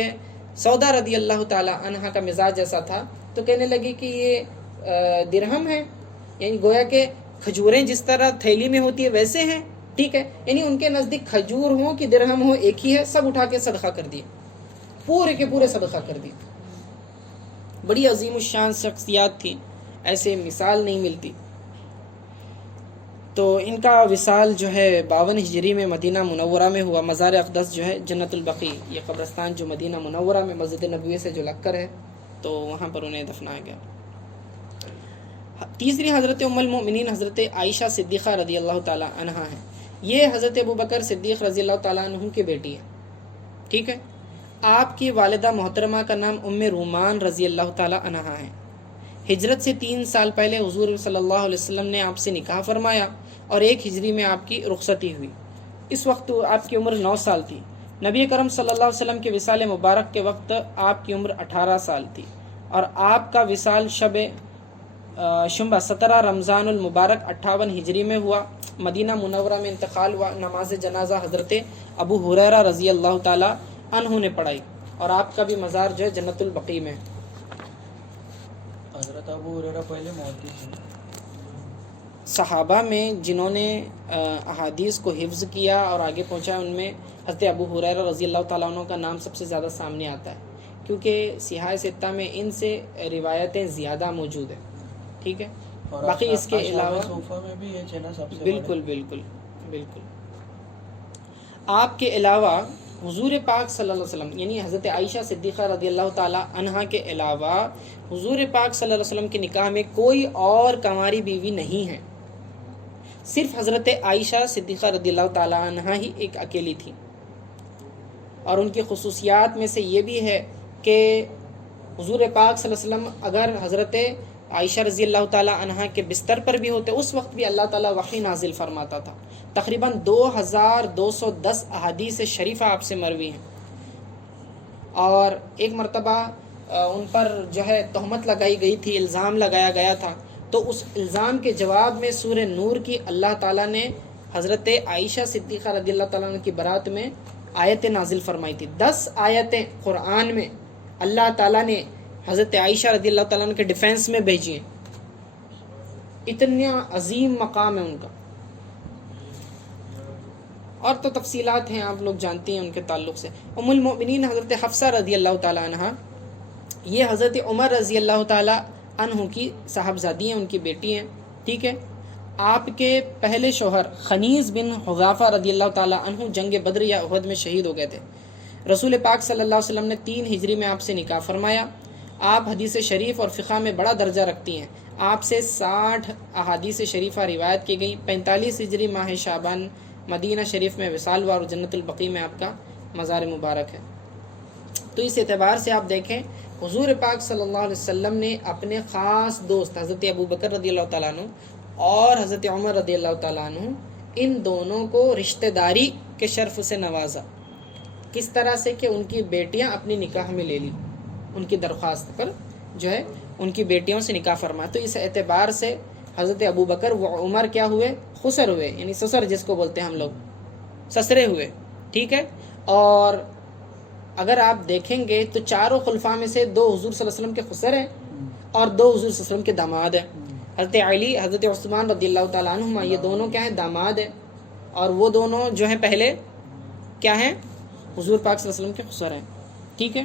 سودا رضی اللہ تعالی عنہ کا مزاج ایسا تھا، تو کہنے لگی کہ یہ درہم ہے، یعنی گویا کہ کھجوریں جس طرح تھیلی میں ہوتی ہے ویسے ہیں. ٹھیک ہے، یعنی ان کے نزدیک کھجور ہو کہ درہم ہو ایک ہی ہے، سب اٹھا کے صدقہ کر دیے، پورے کے پورے صدقہ کر دیے. بڑی عظیم الشان شخصیات تھی، ایسے مثال نہیں ملتی. تو ان کا وصال جو ہے 52 ہجری میں مدینہ منورہ میں ہوا. مزار اقدس جو ہے جنت البقیع، یہ قبرستان جو مدینہ منورہ میں مسجد نبوی سے جو لگ کر ہے، تو وہاں پر انہیں دفنایا گیا. تیسری حضرت ام المؤمنین حضرت عائشہ صدیقہ رضی اللہ تعالی عنہا ہیں. یہ حضرت ابوبکر صدیق رضی اللہ تعالیٰ عنہ کی بیٹی ہے. ٹھیک ہے، آپ کی والدہ محترمہ کا نام ام رومان رضی اللہ تعالیٰ عنہا ہے. ہجرت سے 3 سال پہلے حضور صلی اللہ علیہ وسلم نے آپ سے نکاح فرمایا اور 1 ہجری میں آپ کی رخصتی ہوئی. اس وقت آپ کی عمر 9 سال تھی. نبی کرم صلی اللہ علیہ وسلم کے وصال مبارک کے وقت آپ کی عمر 18 سال تھی اور آپ کا وصال شنبہ 17 رمضان المبارک 58 ہجری میں ہوا. مدینہ منورہ میں انتقال ہوا. نماز جنازہ حضرت ابو ہریرہ رضی اللہ تعالی عنہ نے پڑھائی اور آپ کا بھی مزار جو ہے جنت البقیع میں. حضرت ابو ہریرہ پہلے محدث ہیں. صحابہ میں جنہوں نے احادیث کو حفظ کیا اور آگے پہنچا، ان میں حضرت ابو ہریرہ رضی اللہ تعالیٰ عنہ کا نام سب سے زیادہ سامنے آتا ہے، کیونکہ صحاح ستہ میں ان سے روایتیں زیادہ موجود ہیں. ٹھیک ہے، باقی اس کے علاوہ صوفہ میں بھی یہ چنا سب سے بالکل بالکل بالکل آپ کے علاوہ حضور پاک صلی اللہ علیہ وسلم، یعنی حضرت عائشہ صدیقہ رضی اللہ تعالی عنہا کے علاوہ حضور پاک صلی اللہ علیہ وسلم کے نکاح میں کوئی اور کنواری بیوی نہیں ہے. صرف حضرت عائشہ صدیقہ رضی اللہ تعالی عنہا ہی ایک اکیلی تھی. اور ان کی خصوصیات میں سے یہ بھی ہے کہ حضور پاک صلی اللہ علیہ وسلم اگر حضرت عائشہ رضی اللہ تعالی عنہا کے بستر پر بھی ہوتے، اس وقت بھی اللہ تعالیٰ وحی نازل فرماتا تھا. تقریباً 2210 احادیث شریفہ آپ سے مروی ہیں. اور ایک مرتبہ ان پر جو ہے تہمت لگائی گئی تھی، الزام لگایا گیا تھا، تو اس الزام کے جواب میں سورہ نور کی اللہ تعالیٰ نے حضرت عائشہ صدیقہ رضی اللہ تعالیٰ عنہ کی برات میں آیتیں نازل فرمائی تھی. 10 آیتیں قرآن میں اللہ تعالیٰ نے حضرت عائشہ رضی اللہ تعالیٰ عنہ کے ڈیفینس میں بھیجی ہیں. اتنا عظیم مقام ہے ان کا. اور تو تفصیلات ہیں، آپ لوگ جانتے ہیں ان کے تعلق سے. ام المؤمنین حضرت حفصہ رضی اللہ تعالیٰ عنہ، یہ حضرت عمر رضی اللہ تعالیٰ عنہ کی صاحبزادی ہیں، ان کی بیٹی ہیں. ٹھیک ہے، آپ کے پہلے شوہر خنیز بن حذافہ رضی اللہ تعالیٰ عنہ جنگ بدر یا احد میں شہید ہو گئے تھے. رسول پاک صلی اللہ علیہ وسلم نے 3 ہجری میں آپ سے نکاح فرمایا آپ حدیث شریف اور فقہ میں بڑا درجہ رکھتی ہیں۔ آپ سے 60 احادیث شریفہ روایت کی گئیں۔ 45 ہجری ماہ شعبان مدینہ شریف میں وصال ہوا اور جنت البقیع میں آپ کا مزار مبارک ہے۔ تو اس اعتبار سے آپ دیکھیں حضور پاک صلی اللہ علیہ وسلم نے اپنے خاص دوست حضرت ابوبکر رضی اللہ تعالیٰ عنہ اور حضرت عمر رضی اللہ تعالیٰ عنہ ان دونوں کو رشتہ داری کے شرف سے نوازا۔ کس طرح سے کہ ان کی بیٹیاں اپنی نکاح میں لے لی، ان کی درخواست پر جو ہے ان کی بیٹیوں سے نکاح فرما۔ تو اس اعتبار سے حضرت ابوبکر و عمر کیا ہوئے؟ خسر ہوئے، یعنی سسر جس کو بولتے ہیں ہم لوگ، سسرے ہوئے، ٹھیک ہے۔ اور اگر آپ دیکھیں گے تو چاروں خلفاء میں سے 2 حضور صلی اللہ علیہ وسلم کے خسر ہیں اور 2 حضور صلی اللہ علیہ وسلم کے داماد ہیں۔ حضرت علی، حضرت عثمان رضی اللہ تعالیٰ عنہما، یہ دونوں کیا ہیں؟ داماد ہیں، اور وہ دونوں جو ہیں پہلے کیا ہیں؟ حضور پاک صلی اللہ علیہ وسلم کے خسر ہیں، ٹھیک ہے۔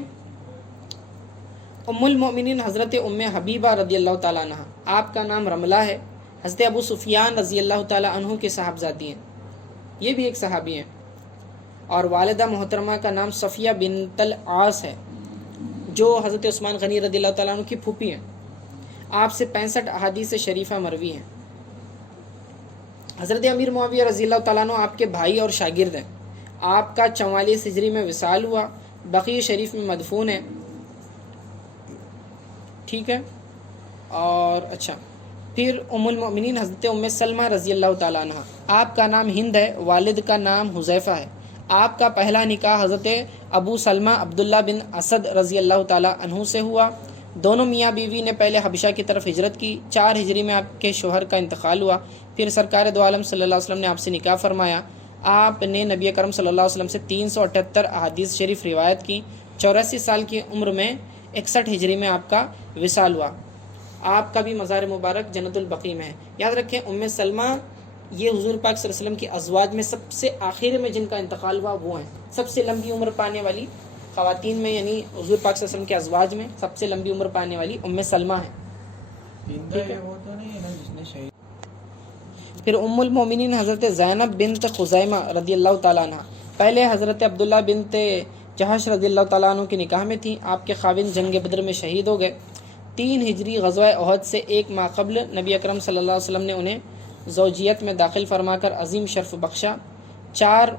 ام المؤمنین حضرت ام حبیبہ رضی اللہ تعالیٰ عنہ، آپ کا نام رملہ ہے، حضرت ابو سفیان رضی اللہ تعالیٰ عنہ کے صاحبزادی ہیں، یہ بھی ایک صحابی ہیں۔ اور والدہ محترمہ کا نام صفیہ بنت العاص ہے، جو حضرت عثمان غنی رضی اللہ تعالیٰ عنہ کی پھوپھی ہیں۔ آپ سے 65 احادیث شریفہ مروی ہیں۔ حضرت امیر معاویہ رضی اللہ تعالیٰ عنہ آپ کے بھائی اور شاگرد ہیں۔ آپ کا 44 ہجری میں وصال ہوا، بقیع شریف میں مدفون ہے، ٹھیک ہے۔ اور اچھا، پھر ام المؤمنین حضرت ام سلمہ رضی اللہ تعالیٰ عنہ، آپ کا نام ہند ہے، والد کا نام حذیفہ ہے۔ آپ کا پہلا نکاح حضرت ابو سلمہ عبداللہ بن اسد رضی اللہ تعالیٰ عنہ سے ہوا۔ دونوں میاں بیوی نے پہلے حبشہ کی طرف ہجرت کی۔ 4 ہجری میں آپ کے شوہر کا انتقال ہوا، پھر سرکار دو عالم صلی اللہ علیہ وسلم نے آپ سے نکاح فرمایا۔ آپ نے نبی کرم صلی اللہ علیہ وسلم سے 378 احادیث شریف روایت کی۔ 84 سال کی عمر میں 61 ہجری میں آپ کا وصال ہوا۔ آپ کا بھی مزار مبارک جنت البقیع میں ہے۔ یاد رکھیں ام سلمہ یہ حضور پاک صلی اللہ علیہ وسلم کی ازواج میں سب سے آخر میں جن کا انتقال ہوا وہ ہیں۔ سب سے لمبی عمر پانے والی خواتین میں، یعنی حضور پاک صلی اللہ علیہ وسلم کے ازواج میں سب سے لمبی عمر پانے والی ام سلمہ ہے۔ وہ تو نہیں ہے نا جس نے شہید۔ پھر ام المومنین حضرت زینب بنت خزیمہ رضی اللہ تعالیٰ عنہ، پہلے حضرت عبداللہ بنت جہش رضی اللہ تعالیٰ عنہ کی نکاح میں تھیں۔ آپ کے خاوند جنگ بدر میں شہید ہو گئے۔ 3 ہجری غزوہ احد سے 1 ماہ قبل نبی اکرم صلی اللہ علیہ وسلم نے انہیں زوجیت میں داخل فرما کر عظیم شرف بخشا۔ 4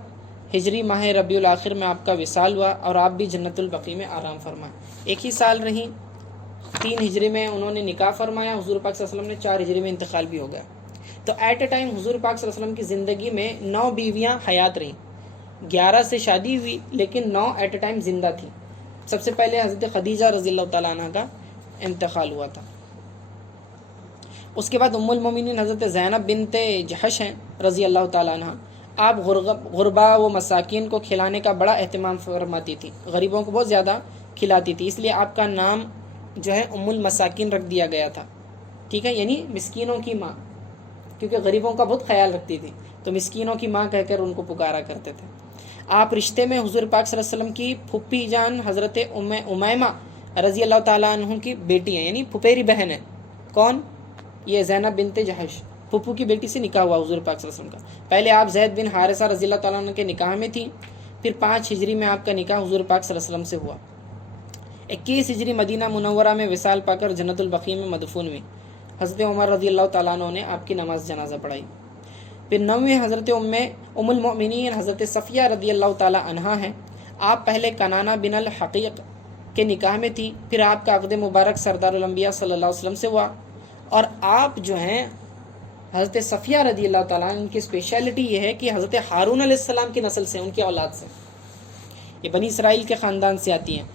ہجری ماہ ربیع الاخر میں آپ کا وصال ہوا اور آپ بھی جنت البقیع میں آرام فرمائے۔ ایک ہی سال رہیں، 3 ہجری میں انہوں نے نکاح فرمایا، حضور پاک صلی اللہ علیہ وسلم نے 4 ہجری میں انتقال بھی ہو گیا۔ تو ایٹ اے ٹائم حضور پاک صلی اللہ علیہ وسلم کی زندگی میں 9 بیویاں حیات رہیں، 11 سے شادی ہوئی لیکن 9 ایٹ اے ٹائم زندہ تھیں۔ سب سے پہلے حضرت خدیجہ رضی اللہ تعالیٰ عنہ کا انتقال ہوا تھا۔ اس کے بعد ام المومنین حضرت زینب بنت جہش ہیں رضی اللہ تعالیٰ عنہ۔ آپ غربا و مساکین کو کھلانے کا بڑا اہتمام فرماتی تھی، غریبوں کو بہت زیادہ کھلاتی تھی، اس لیے آپ کا نام جو ہے ام المساکین رکھ دیا گیا تھا، ٹھیک ہے، یعنی مسکینوں کی ماں، کیونکہ غریبوں کا بہت خیال رکھتی تھی تو مسکینوں کی ماں کہہ کر ان کو پکارا کرتے تھے۔ آپ رشتے میں حضور پاک صلی اللہ علیہ وسلم کی پھوپھی جان حضرت امیمہ رضی اللہ تعالیٰ عنہ کی بیٹی ہیں، یعنی پھپھیری بہن ہے۔ کون؟ یہ زینب بنت جہش، پھپھو کی بیٹی سے نکاح ہوا حضور پاک صلی اللہ علیہ وسلم کا۔ پہلے آپ زید بن حارثہ رضی اللہ تعالیٰ عنہ کے نکاح میں تھیں، پھر 5 ہجری میں آپ کا نکاح حضور پاک صلی اللہ علیہ وسلم سے ہوا۔ 21 ہجری مدینہ منورہ میں وصال پا کر جنت البقیع میں مدفون ہوئی۔ حضرت عمر رضی اللہ تعالیٰ عنہ نے آپ کی نماز جنازہ پڑھائی۔ پھر 9ویں حضرت ام المؤمنین حضرت صفیہ رضی اللہ تعالیٰ عنہ ہیں۔ آپ پہلے کنانہ بن الحقیق کے نکاح میں تھی، پھر آپ کا عقد مبارک سردار الانبیاء صلی اللہ علیہ وسلم سے ہوا، اور آپ جو ہیں حضرت صفیہ رضی اللہ تعالیٰ عنہ، ان کی اسپیشلٹی یہ ہے کہ حضرت ہارون علیہ السلام کی نسل سے، ان کی اولاد سے، یہ بنی اسرائیل کے خاندان سے آتی ہیں۔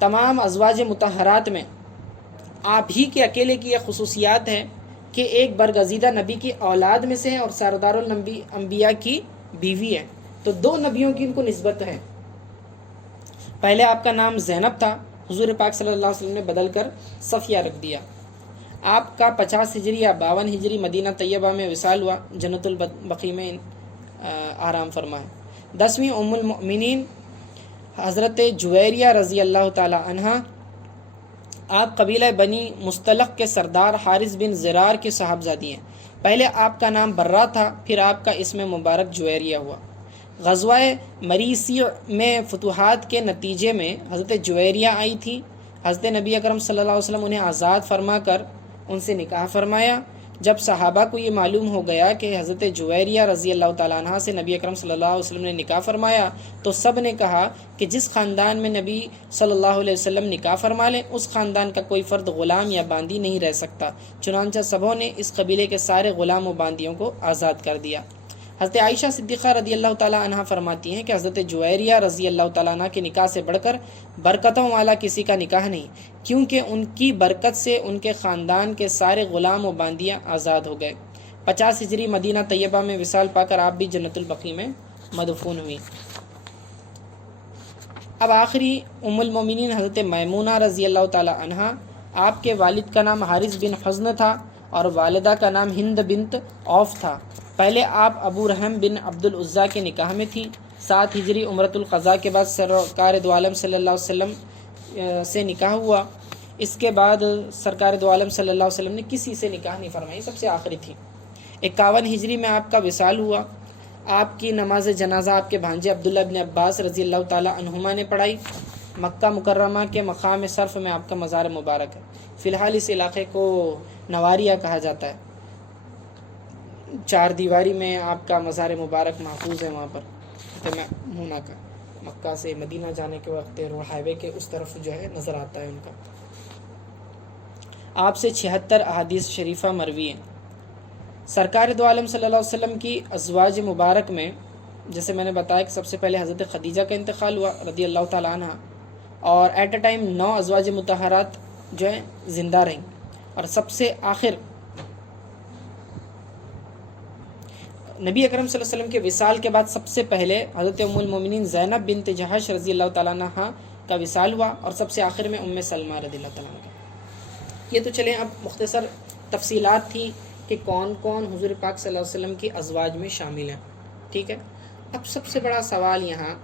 تمام ازواج مطہرات میں آپ ہی کے اکیلے کی یہ خصوصیات ہے کہ ایک برگزیدہ نبی کی اولاد میں سے ہیں اور سردار الانبیاء کی بیوی ہے، تو 2 نبیوں کی ان کو نسبت ہے۔ پہلے آپ کا نام زینب تھا، حضور پاک صلی اللہ علیہ وسلم نے بدل کر صفیہ رکھ دیا۔ آپ کا 50 ہجری یا 52 ہجری مدینہ طیبہ میں وصال ہوا، جنت البقیع میں آرام فرما ہے۔ 10ویں ام المؤمنین حضرت جویریہ رضی اللہ تعالی عنہ، آپ قبیلہ بنی مستلق کے سردار حارث بن زرار کے صاحبزادی ہیں۔ پہلے آپ کا نام برہ تھا، پھر آپ کا اسم مبارک جویریہ ہوا۔ غزوہ مریسی میں فتوحات کے نتیجے میں حضرت جویریہ آئی تھی، حضرت نبی اکرم صلی اللہ علیہ وسلم انہیں آزاد فرما کر ان سے نکاح فرمایا۔ جب صحابہ کو یہ معلوم ہو گیا کہ حضرت جویریہ رضی اللہ تعالیٰ عنہ سے نبی اکرم صلی اللہ علیہ وسلم نے نکاح فرمایا تو سب نے کہا کہ جس خاندان میں نبی صلی اللہ علیہ وسلم نکاح فرما لیں اس خاندان کا کوئی فرد غلام یا باندی نہیں رہ سکتا۔ چنانچہ سبوں نے اس قبیلے کے سارے غلام و باندیوں کو آزاد کر دیا۔ حضرت عائشہ صدیقہ رضی اللہ تعالیٰ عنہ فرماتی ہیں کہ حضرت جویریہ رضی اللہ تعالیٰ عنہ کے نکاح سے بڑھ کر برکتوں والا کسی کا نکاح نہیں، کیونکہ ان کی برکت سے ان کے خاندان کے سارے غلام و باندیاں آزاد ہو گئے۔ 50 ہجری مدینہ طیبہ میں وصال پا کر آپ بھی جنت البقیع میں مدفون ہوئی۔ اب آخری ام المومنین حضرت میمونہ رضی اللہ تعالیٰ عنہ، آپ کے والد کا نام حارث بن حزن تھا اور والدہ کا نام ہند بنت عوف تھا۔ پہلے آپ ابو رحم بن عبد العزیٰ کے نکاح میں تھیں۔ 7 ہجری عمرۃ القضاء کے بعد سرکار دو عالم صلی اللہ علیہ وسلم سے نکاح ہوا۔ اس کے بعد سرکار دو عالم صلی اللہ علیہ وسلم نے کسی سے نکاح نہیں فرمائی، سب سے آخری تھی۔ 51 ہجری میں آپ کا وصال ہوا۔ آپ کی نماز جنازہ آپ کے بھانجے عبداللہ بن عباس رضی اللہ تعالیٰ عنہما نے پڑھائی۔ مکہ مکرمہ کے مقام صرف میں آپ کا مزار مبارک ہے۔ فی الحال اس علاقے کو نواریہ کہا جاتا ہے۔ 4 دیواری میں آپ کا مزار مبارک محفوظ ہے۔ وہاں پر میمونہ کا مکہ سے مدینہ جانے کے وقت روڈ ہائی وے کے اس طرف جو ہے نظر آتا ہے ان کا۔ آپ سے 76 احادیث شریفہ مروی ہیں۔ سرکار دو عالم صلی اللہ علیہ وسلم کی ازواج مبارک میں جیسے میں نے بتایا کہ سب سے پہلے حضرت خدیجہ کا انتقال ہوا رضی اللہ تعالیٰ عنہ، اور ایٹ اے ٹائم 9 ازواج مطہرات جو ہیں زندہ رہیں، اور سب سے آخر نبی اکرم صلی اللہ علیہ وسلم کے وصال کے بعد سب سے پہلے حضرت ام المومنین زینب بنت جہش رضی اللہ تعالیٰ عنہ کا وصال ہوا، اور سب سے آخر میں ام سلمہ رضی اللہ تعالیٰ عنہ کا۔ یہ تو چلیں اب مختصر تفصیلات تھیں کہ کون کون حضور پاک صلی اللہ علیہ وسلم کی ازواج میں شامل ہیں، ٹھیک ہے۔ اب سب سے بڑا سوال یہاں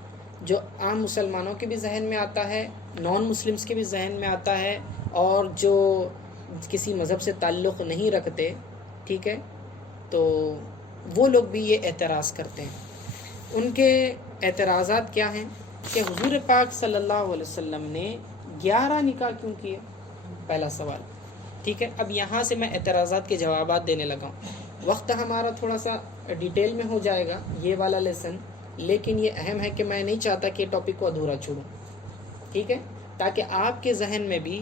جو عام مسلمانوں کے بھی ذہن میں آتا ہے، نان مسلمس کے بھی ذہن میں آتا ہے، اور جو کسی مذہب سے تعلق نہیں رکھتے، ٹھیک ہے، تو وہ لوگ بھی یہ اعتراض کرتے ہیں۔ ان کے اعتراضات کیا ہیں کہ حضور پاک صلی اللہ علیہ وسلم نے 11 نکاح کیوں کیے؟ پہلا سوال، ٹھیک ہے۔ اب یہاں سے میں اعتراضات کے جوابات دینے لگا ہوں۔ وقت ہمارا تھوڑا سا ڈیٹیل میں ہو جائے گا یہ والا لیسن، لیکن یہ اہم ہے کہ میں نہیں چاہتا کہ ٹاپک کو ادھورا چھوڑوں، ٹھیک ہے، تاکہ آپ کے ذہن میں بھی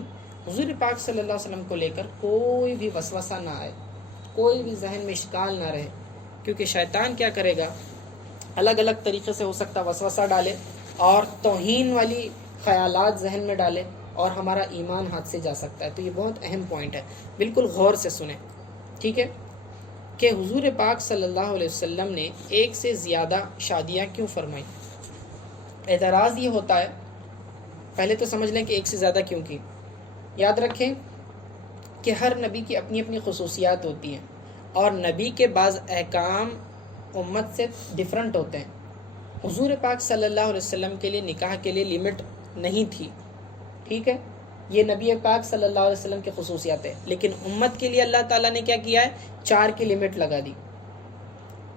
حضور پاک صلی اللہ علیہ وسلم کو لے کر کوئی بھی وسوسہ نہ آئے، کوئی بھی ذہن میں اشکال نہ رہے، کیونکہ شیطان کیا کرے گا، الگ الگ طریقے سے ہو سکتا وسوسہ ڈالے اور توہین والی خیالات ذہن میں ڈالے، اور ہمارا ایمان ہاتھ سے جا سکتا ہے۔ تو یہ بہت اہم پوائنٹ ہے، بالکل غور سے سنیں، ٹھیک ہے، کہ حضور پاک صلی اللہ علیہ وسلم نے ایک سے زیادہ شادیاں کیوں فرمائی؟ اعتراض یہ ہوتا ہے، پہلے تو سمجھ لیں کہ ایک سے زیادہ کیوں کی۔ یاد رکھیں کہ ہر نبی کی اپنی اپنی خصوصیات ہوتی ہیں، اور نبی کے بعض احکام امت سے ڈیفرنٹ ہوتے ہیں۔ حضور پاک صلی اللہ علیہ وسلم کے لیے نکاح کے لیے لمٹ نہیں تھی، ٹھیک ہے، یہ نبی پاک صلی اللہ علیہ وسلم کی خصوصیات ہے، لیکن امت کے لیے اللہ تعالیٰ نے کیا کیا ہے، 4 کی لمٹ لگا دی،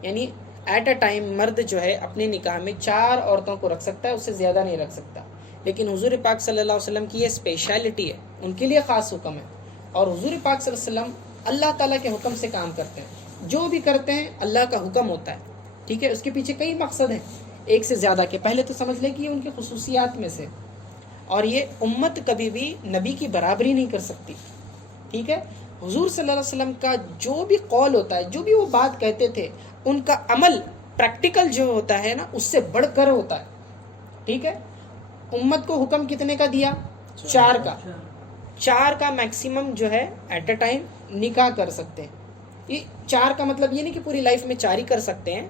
یعنی ایٹ اے ٹائم مرد جو ہے اپنے نکاح میں 4 عورتوں کو رکھ سکتا ہے، اس سے زیادہ نہیں رکھ سکتا، لیکن حضور پاک صلی اللہ علیہ وسلم کی یہ اسپیشلٹی ہے، ان کے لیے خاص حکم ہے، اور حضور پاک صلی اللہ علیہ وسلم اللہ تعالیٰ کے حکم سے کام کرتے ہیں، جو بھی کرتے ہیں اللہ کا حکم ہوتا ہے، ٹھیک ہے، اس کے پیچھے کئی مقصد ہیں ایک سے زیادہ کے، پہلے تو سمجھ لیں کہ یہ ان کی خصوصیات میں سے، اور یہ امت کبھی بھی نبی کی برابری نہیں کر سکتی، ٹھیک ہے۔ حضور صلی اللہ علیہ وسلم کا جو بھی قول ہوتا ہے، جو بھی وہ بات کہتے تھے، ان کا عمل پریکٹیکل جو ہوتا ہے نا اس سے بڑھ کر ہوتا ہے، ٹھیک ہے۔ امت کو حکم کتنے کا دیا؟ 4 کا، 4 کا میکسیمم جو ہے ایٹ اے ٹائم نکاح کر سکتے ہیں۔ یہ 4 کا مطلب یہ نہیں کہ پوری لائف میں 4 ہی کر سکتے ہیں،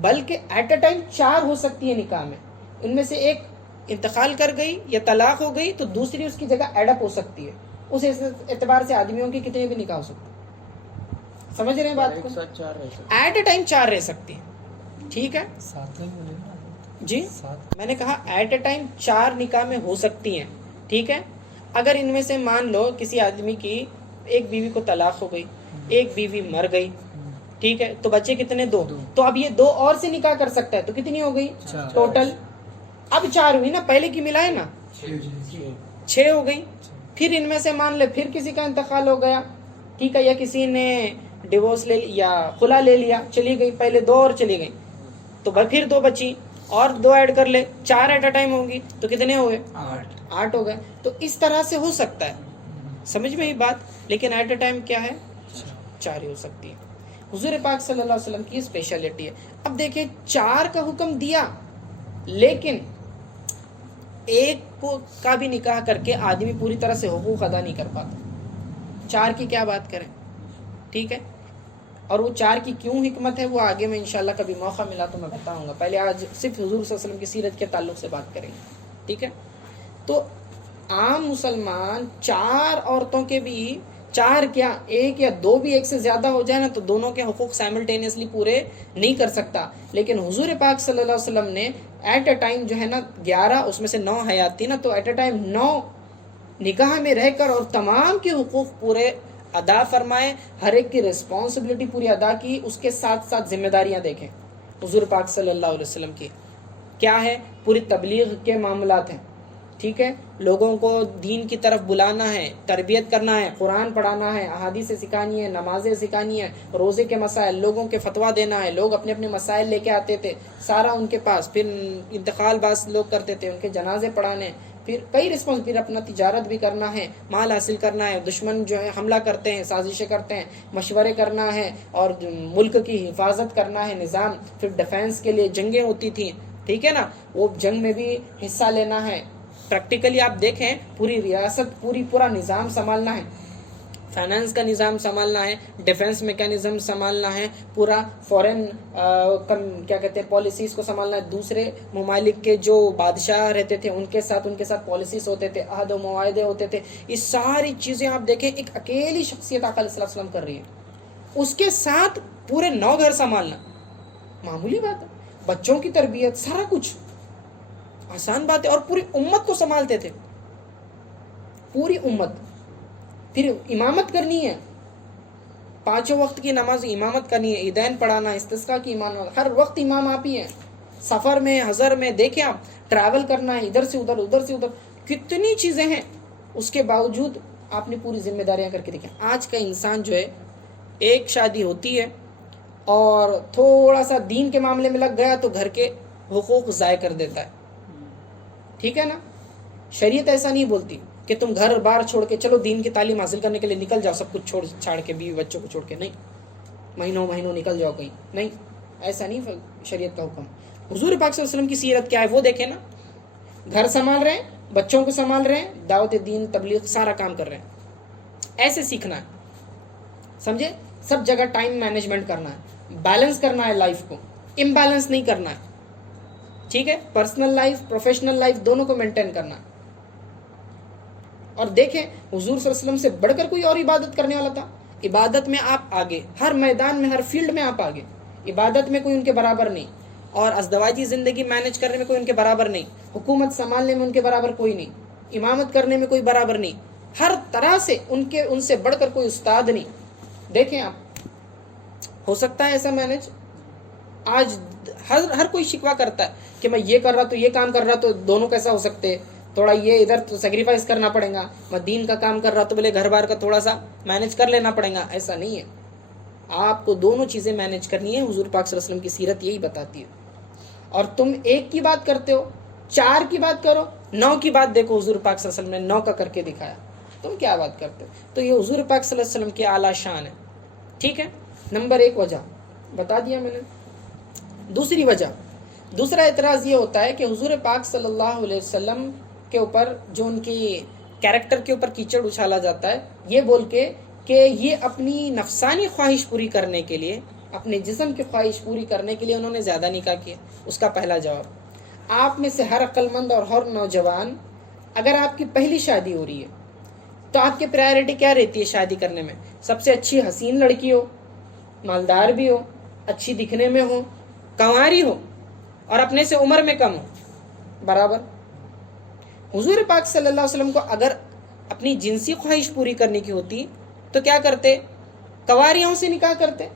بلکہ ایٹ اے ٹائم 4 ہو سکتی ہے نکاح میں، ان میں سے ایک انتقال کر گئی یا طلاق ہو گئی تو دوسری اس کی جگہ ایڈ اپ ہو سکتی ہے، اس اعتبار سے آدمیوں کی کتنے بھی نکاح ہو سکتے ہیں، سمجھ رہے ہیں بات کو؟ ایٹ اے ٹائم 4 رہ سکتی ہیں، ٹھیک ہے جی، میں نے کہا ایٹ اے ٹائم 4 نکاح میں ہو سکتی ہیں، ٹھیک ہے۔ اگر ان میں سے مان لو کسی آدمی کی ایک بیوی کو طلاق ہو گئی، ایک بیوی مر گئی، ٹھیک ہے، تو بچے کتنے؟ 2، تو اب یہ 2 اور سے نکاح کر سکتا ہے، تو کتنی ہو گئی ٹوٹل؟ اب 4 ہوئی نا، پہلے کی ملائے نا 6 ہو گئی، پھر ان میں سے مان لے پھر کسی کا انتقال ہو گیا، ٹھیک ہے، یا کسی نے ڈیورس لے لیا، خلا لے لیا، چلی گئی، پہلے 2 اور چلی گئی، تو بھائی پھر 2 بچی، اور 2 ایڈ کر لے، 4 ایٹ اے ٹائم ہوگی تو کتنے ہوئے؟ 8 ہو گئے. تو اس طرح سے ہو سکتا ہے، سمجھ میں ہی بات، لیکن ایٹ اے ٹائم کیا ہے؟ 4 ہی ہو سکتی ہے. حضور پاک صلی اللہ علیہ وسلم کی اسپیشلٹی ہے. اب دیکھیں 4 کا حکم دیا، لیکن ایک کو کا بھی نکاح کر کے آدمی پوری طرح سے حقوق ادا نہیں کر پاتا. 4 کی کیا بات کریں، ٹھیک ہے. اور وہ 4 کی کیوں حکمت ہے وہ آگے میں انشاءاللہ کبھی موقع ملا تو میں بتاؤں گا. پہلے آج صرف حضور صلی اللہ علیہ وسلم کی سیرت کے تعلق سے بات کریں گے، ٹھیک ہے. تو عام مسلمان 4 عورتوں کے بھی 4 کیا 1 یا 2 بھی ایک سے زیادہ ہو جائے نا تو دونوں کے حقوق سائملٹینیسلی پورے نہیں کر سکتا. لیکن حضور پاک صلی اللہ علیہ وسلم نے ایٹ اے ٹائم جو ہے نا 11، اس میں سے 9 حیات تھی نا، تو ایٹ اے ٹائم 9 نکاح میں رہ کر اور تمام کے حقوق پورے ادا فرمائے، ہر ایک کی رسپانسبلٹی پوری ادا کی. اس کے ساتھ ساتھ ذمہ داریاں دیکھیں حضور پاک صلی اللہ علیہ وسلم کی کیا ہے، پوری تبلیغ کے معاملات ہیں، ٹھیک ہے. لوگوں کو دین کی طرف بلانا ہے، تربیت کرنا ہے، قرآن پڑھانا ہے، احادیث سکھانی ہے، نمازیں سکھانی ہے، روزے کے مسائل، لوگوں کے فتویٰ دینا ہے. لوگ اپنے اپنے مسائل لے کے آتے تھے سارا ان کے پاس، پھر انتقال بعض لوگ کرتے تھے، ان کے جنازے پڑھانے، پھر کئی رسپانس، پھر اپنا تجارت بھی کرنا ہے، مال حاصل کرنا ہے، دشمن جو ہے حملہ کرتے ہیں، سازشیں کرتے ہیں، مشورے کرنا ہے، اور ملک کی حفاظت کرنا ہے، نظام. پھر ڈیفینس کے لیے جنگیں ہوتی تھیں، ٹھیک ہے نا، وہ جنگ میں بھی حصہ لینا ہے. پریکٹیکلی آپ دیکھیں پوری ریاست پورا نظام سنبھالنا ہے، فائنانس کا نظام سنبھالنا ہے، ڈیفنس میکانزم سنبھالنا ہے، پورا فورن کیا کہتے ہیں پالیسیز کو سنبھالنا ہے. دوسرے ممالک کے جو بادشاہ رہتے تھے ان کے ساتھ پالیسیز ہوتے تھے، عہد و معاہدے ہوتے تھے. یہ ساری چیزیں آپ دیکھیں ایک اکیلی شخصیت آقا علیہ السلام کر رہی ہے. اس کے ساتھ پورے 9 گھر سنبھالنا معمولی بات ہے، بچوں کی تربیت، سارا کچھ آسان بات ہے. اور پوری امت کو سنبھالتے تھے، پوری امت. پھر امامت کرنی ہے، 5 وقت کی نماز امامت کرنی ہے، عیدین پڑھانا، استسقاء کی امامت، ہر وقت امام آپ ہی ہیں. سفر میں، حضر میں، دیکھیں آپ ٹریول کرنا ہے، ادھر سے ادھر، ادھر سے ادھر، کتنی چیزیں ہیں. اس کے باوجود آپ نے پوری ذمہ داریاں کر کے دیکھیں. آج کا انسان جو ہے ایک شادی ہوتی ہے اور تھوڑا سا دین کے معاملے میں لگ گیا تو گھر کے حقوق ضائع کر دیتا ہے، ٹھیک ہے نا. شریعت ایسا نہیں بولتی کہ تم گھر بار چھوڑ کے چلو دین کی تعلیم حاصل کرنے کے لیے نکل جاؤ، سب کچھ چھاڑ کے، بیوی بچوں کو چھوڑ کے، نہیں، مہینوں نکل جاؤ کہیں، نہیں، ایسا نہیں شریعت کا حکم. حضور پاک صلی اللہ علیہ وسلم کی سیرت کیا ہے وہ دیکھیں نا. گھر سنبھال رہے ہیں، بچوں کو سنبھال رہے ہیں، دعوت دین، تبلیغ، سارا کام کر رہے ہیں. ایسے سیکھنا ہے، سمجھے. سب جگہ ٹائم مینجمنٹ کرنا ہے، بیلنس کرنا ہے، لائف کو امبیلنس نہیں کرنا ہے، ٹھیک ہے. پرسنل لائف، پروفیشنل لائف دونوں کو مینٹین کرنا ہے. اور دیکھیں حضور صلی اللہ علیہ وسلم سے بڑھ کر کوئی اور عبادت کرنے والا تھا؟ عبادت میں آپ آگے، ہر میدان میں، ہر فیلڈ میں آپ آگے. عبادت میں کوئی ان کے برابر نہیں، اور ازدواجی زندگی مینج کرنے میں کوئی ان کے برابر نہیں، حکومت سنبھالنے میں ان کے برابر کوئی نہیں، امامت کرنے میں کوئی برابر نہیں. ہر طرح سے ان سے بڑھ کر کوئی استاد نہیں. دیکھیں آپ، ہو سکتا ہے ایسا مینج؟ آج ہر کوئی شکوہ کرتا ہے کہ میں یہ کر رہا تو یہ کام کر رہا تو دونوں کیسا ہو سکتے، تھوڑا یہ ادھر تو سیکریفائز کرنا پڑے گا، میں دین کا کام کر رہا تو بولے گھر بار کا تھوڑا سا مینج کر لینا پڑے گا. ایسا نہیں ہے، آپ کو دونوں چیزیں مینج کرنی ہے. حضور پاک صلی اللہ علیہ وسلم کی سیرت یہی بتاتی ہے. اور تم 1 کی بات کرتے ہو، 4 کی بات کرو، 9 کی بات دیکھو. حضور پاک صلی اللہ علیہ وسلم نے 9 کا کر کے دکھایا، تم کیا بات کرتے ہو؟ تو یہ حضور پاک صلی اللہ علیہ وسلم کی اعلیٰ شان ہے، ٹھیک ہے. نمبر 1 وجہ بتا دیا میں نے. دوسری وجہ، دوسرا اعتراض یہ ہوتا ہے کہ حضور پاک صلی اللہ علیہ وسلم کے اوپر جو ان کی کیریکٹر کے اوپر کیچڑ اچھالا جاتا ہے یہ بول کے کہ یہ اپنی نفسانی خواہش پوری کرنے کے لیے، اپنے جسم کی خواہش پوری کرنے کے لیے انہوں نے زیادہ نکاح کیا. اس کا پہلا جواب، آپ میں سے ہر عقل مند اور ہر نوجوان، اگر آپ کی پہلی شادی ہو رہی ہے تو آپ کی پرائرٹی کیا رہتی ہے شادی کرنے میں؟ سب سے اچھی حسین لڑکی ہو، مالدار بھی ہو، اچھی دکھنے میں ہو، کنواری ہو، اور اپنے سے عمر میں کم ہو، برابر. حضور پاک صلی اللہ علیہ وسلم کو اگر اپنی جنسی خواہش پوری کرنے کی ہوتی تو کیا کرتے؟ کنواریوں سے نکاح کرتے،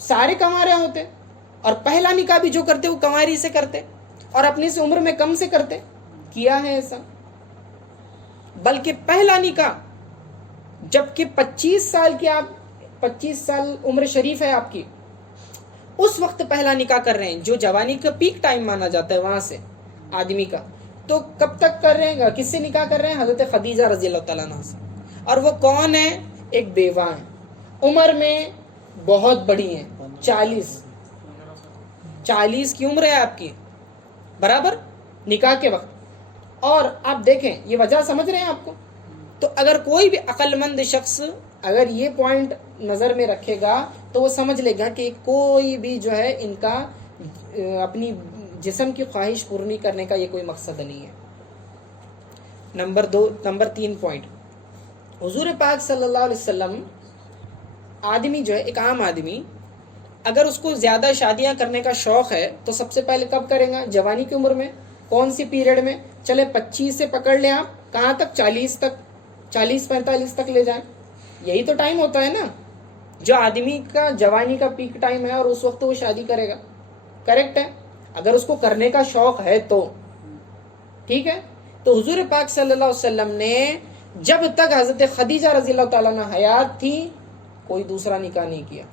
سارے کنوارے ہوتے، اور پہلا نکاح بھی جو کرتے وہ کنواری سے کرتے، اور اپنے سے عمر میں کم سے کرتے. کیا ہے ایسا؟ بلکہ پہلا نکاح جبکہ 25 سال کی آپ 25 سال عمر شریف ہے آپ کی، اس وقت پہلا نکاح کر رہے ہیں جو جوانی کا پیک ٹائم مانا جاتا ہے وہاں سے آدمی کا، تو کب تک کر رہے ہیں؟ کس سے نکاح کر رہے ہیں؟ حضرت خدیجہ رضی اللہ تعالیٰ عنہ سے. اور وہ کون ہے؟ ایک بیوہ ہیں، عمر میں بہت بڑی ہیں، 40 کی عمر ہے آپ کی برابر نکاح کے وقت. اور آپ دیکھیں یہ وجہ سمجھ رہے ہیں آپ کو؟ تو اگر کوئی بھی عقل مند شخص اگر یہ پوائنٹ نظر میں رکھے گا تو وہ سمجھ لے گا کہ کوئی بھی جو ہے ان کا اپنی جسم کی خواہش پوری کرنے کا یہ کوئی مقصد نہیں ہے. نمبر 3 پوائنٹ، حضور پاک صلی اللہ علیہ وسلم آدمی جو ہے ایک عام آدمی اگر اس کو زیادہ شادیاں کرنے کا شوق ہے تو سب سے پہلے کب کرے گا؟ جوانی کی عمر میں. کون سی پیریڈ میں؟ چلے 25 سے پکڑ لیں آپ، کہاں تک؟ 40-45 تک لے جائیں. یہی تو ٹائم ہوتا ہے نا جو آدمی کا جوانی کا پیک ٹائم ہے، اور اس وقت وہ شادی کرے گا. کریکٹ ہے اگر اس کو کرنے کا شوق ہے تو. ٹھیک ہے، تو حضور پاک صلی اللہ علیہ وسلم نے جب تک حضرت خدیجہ رضی اللہ تعالیٰ عنہ حیات تھی کوئی دوسرا نکاح نہیں کیا.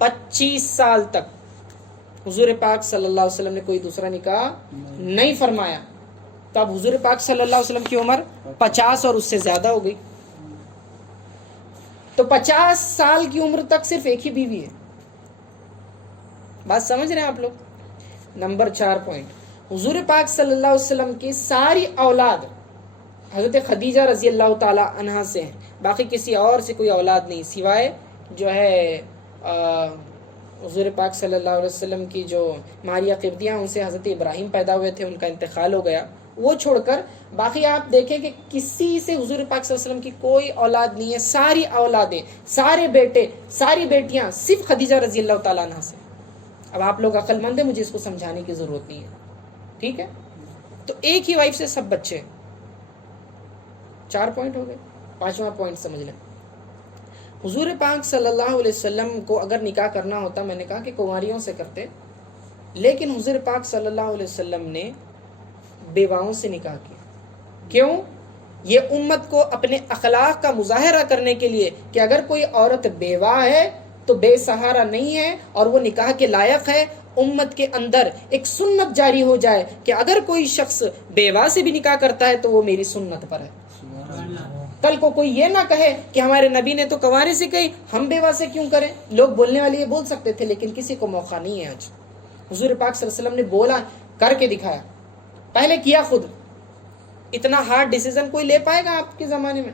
25 سال تک حضور پاک صلی اللہ علیہ وسلم نے کوئی دوسرا نکاح نہیں فرمایا. تو اب حضور پاک صلی اللہ علیہ وسلم کی عمر 50 اور اس سے زیادہ ہو گئی، تو 50 سال کی عمر تک صرف ایک ہی بیوی ہے. بات سمجھ رہے ہیں آپ لوگ؟ نمبر 4 پوائنٹ، حضور پاک صلی اللہ علیہ وسلم کی ساری اولاد حضرت خدیجہ رضی اللہ تعالی عنہا سے ہیں، باقی کسی اور سے کوئی اولاد نہیں سوائے جو ہے حضور پاک صلی اللہ علیہ وسلم کی جو ماریہ قبطیہ ان سے حضرت ابراہیم پیدا ہوئے تھے، ان کا انتقال ہو گیا، وہ چھوڑ کر باقی آپ دیکھیں کہ کسی سے حضور پاک صلی اللہ علیہ وسلم کی کوئی اولاد نہیں ہے. ساری اولادیں، سارے بیٹے، ساری بیٹیاں صرف خدیجہ رضی اللہ تعالیٰ عنہ سے. اب آپ لوگ عقل مند ہیں، مجھے اس کو سمجھانے کی ضرورت نہیں ہے. ٹھیک ہے، تو ایک ہی وائف سے سب بچے. 4 پوائنٹ ہو گئے. 5واں پوائنٹ سمجھ لیں. حضور پاک صلی اللہ علیہ وسلم کو اگر نکاح کرنا ہوتا، میں نے کہا کہ کنواریوں سے کرتے، لیکن حضور پاک صلی اللہ علیہ وسلم نے بیواؤں سے نکاح کیا. کیوں؟ یہ امت کو اپنے اخلاق کا مظاہرہ کرنے کے لیے کہ اگر کوئی عورت بیوہ ہے تو بے سہارا نہیں ہے اور وہ نکاح کے لائق ہے. امت کے اندر ایک سنت جاری ہو جائے کہ اگر کوئی شخص بیوہ سے بھی نکاح کرتا ہے تو وہ میری سنت پر ہے. کل کو کوئی یہ نہ کہے کہ ہمارے نبی نے تو کنوارے سے کہی، ہم بیوہ سے کیوں کریں. لوگ بولنے والے یہ بول سکتے تھے لیکن کسی کو موقع نہیں ہے. آج حضور پاک صلی اللہ علیہ وسلم نے بولا، کر کے دکھایا، پہلے کیا خود. اتنا ہارڈ ڈیسیزن کوئی لے پائے گا آپ کے زمانے میں؟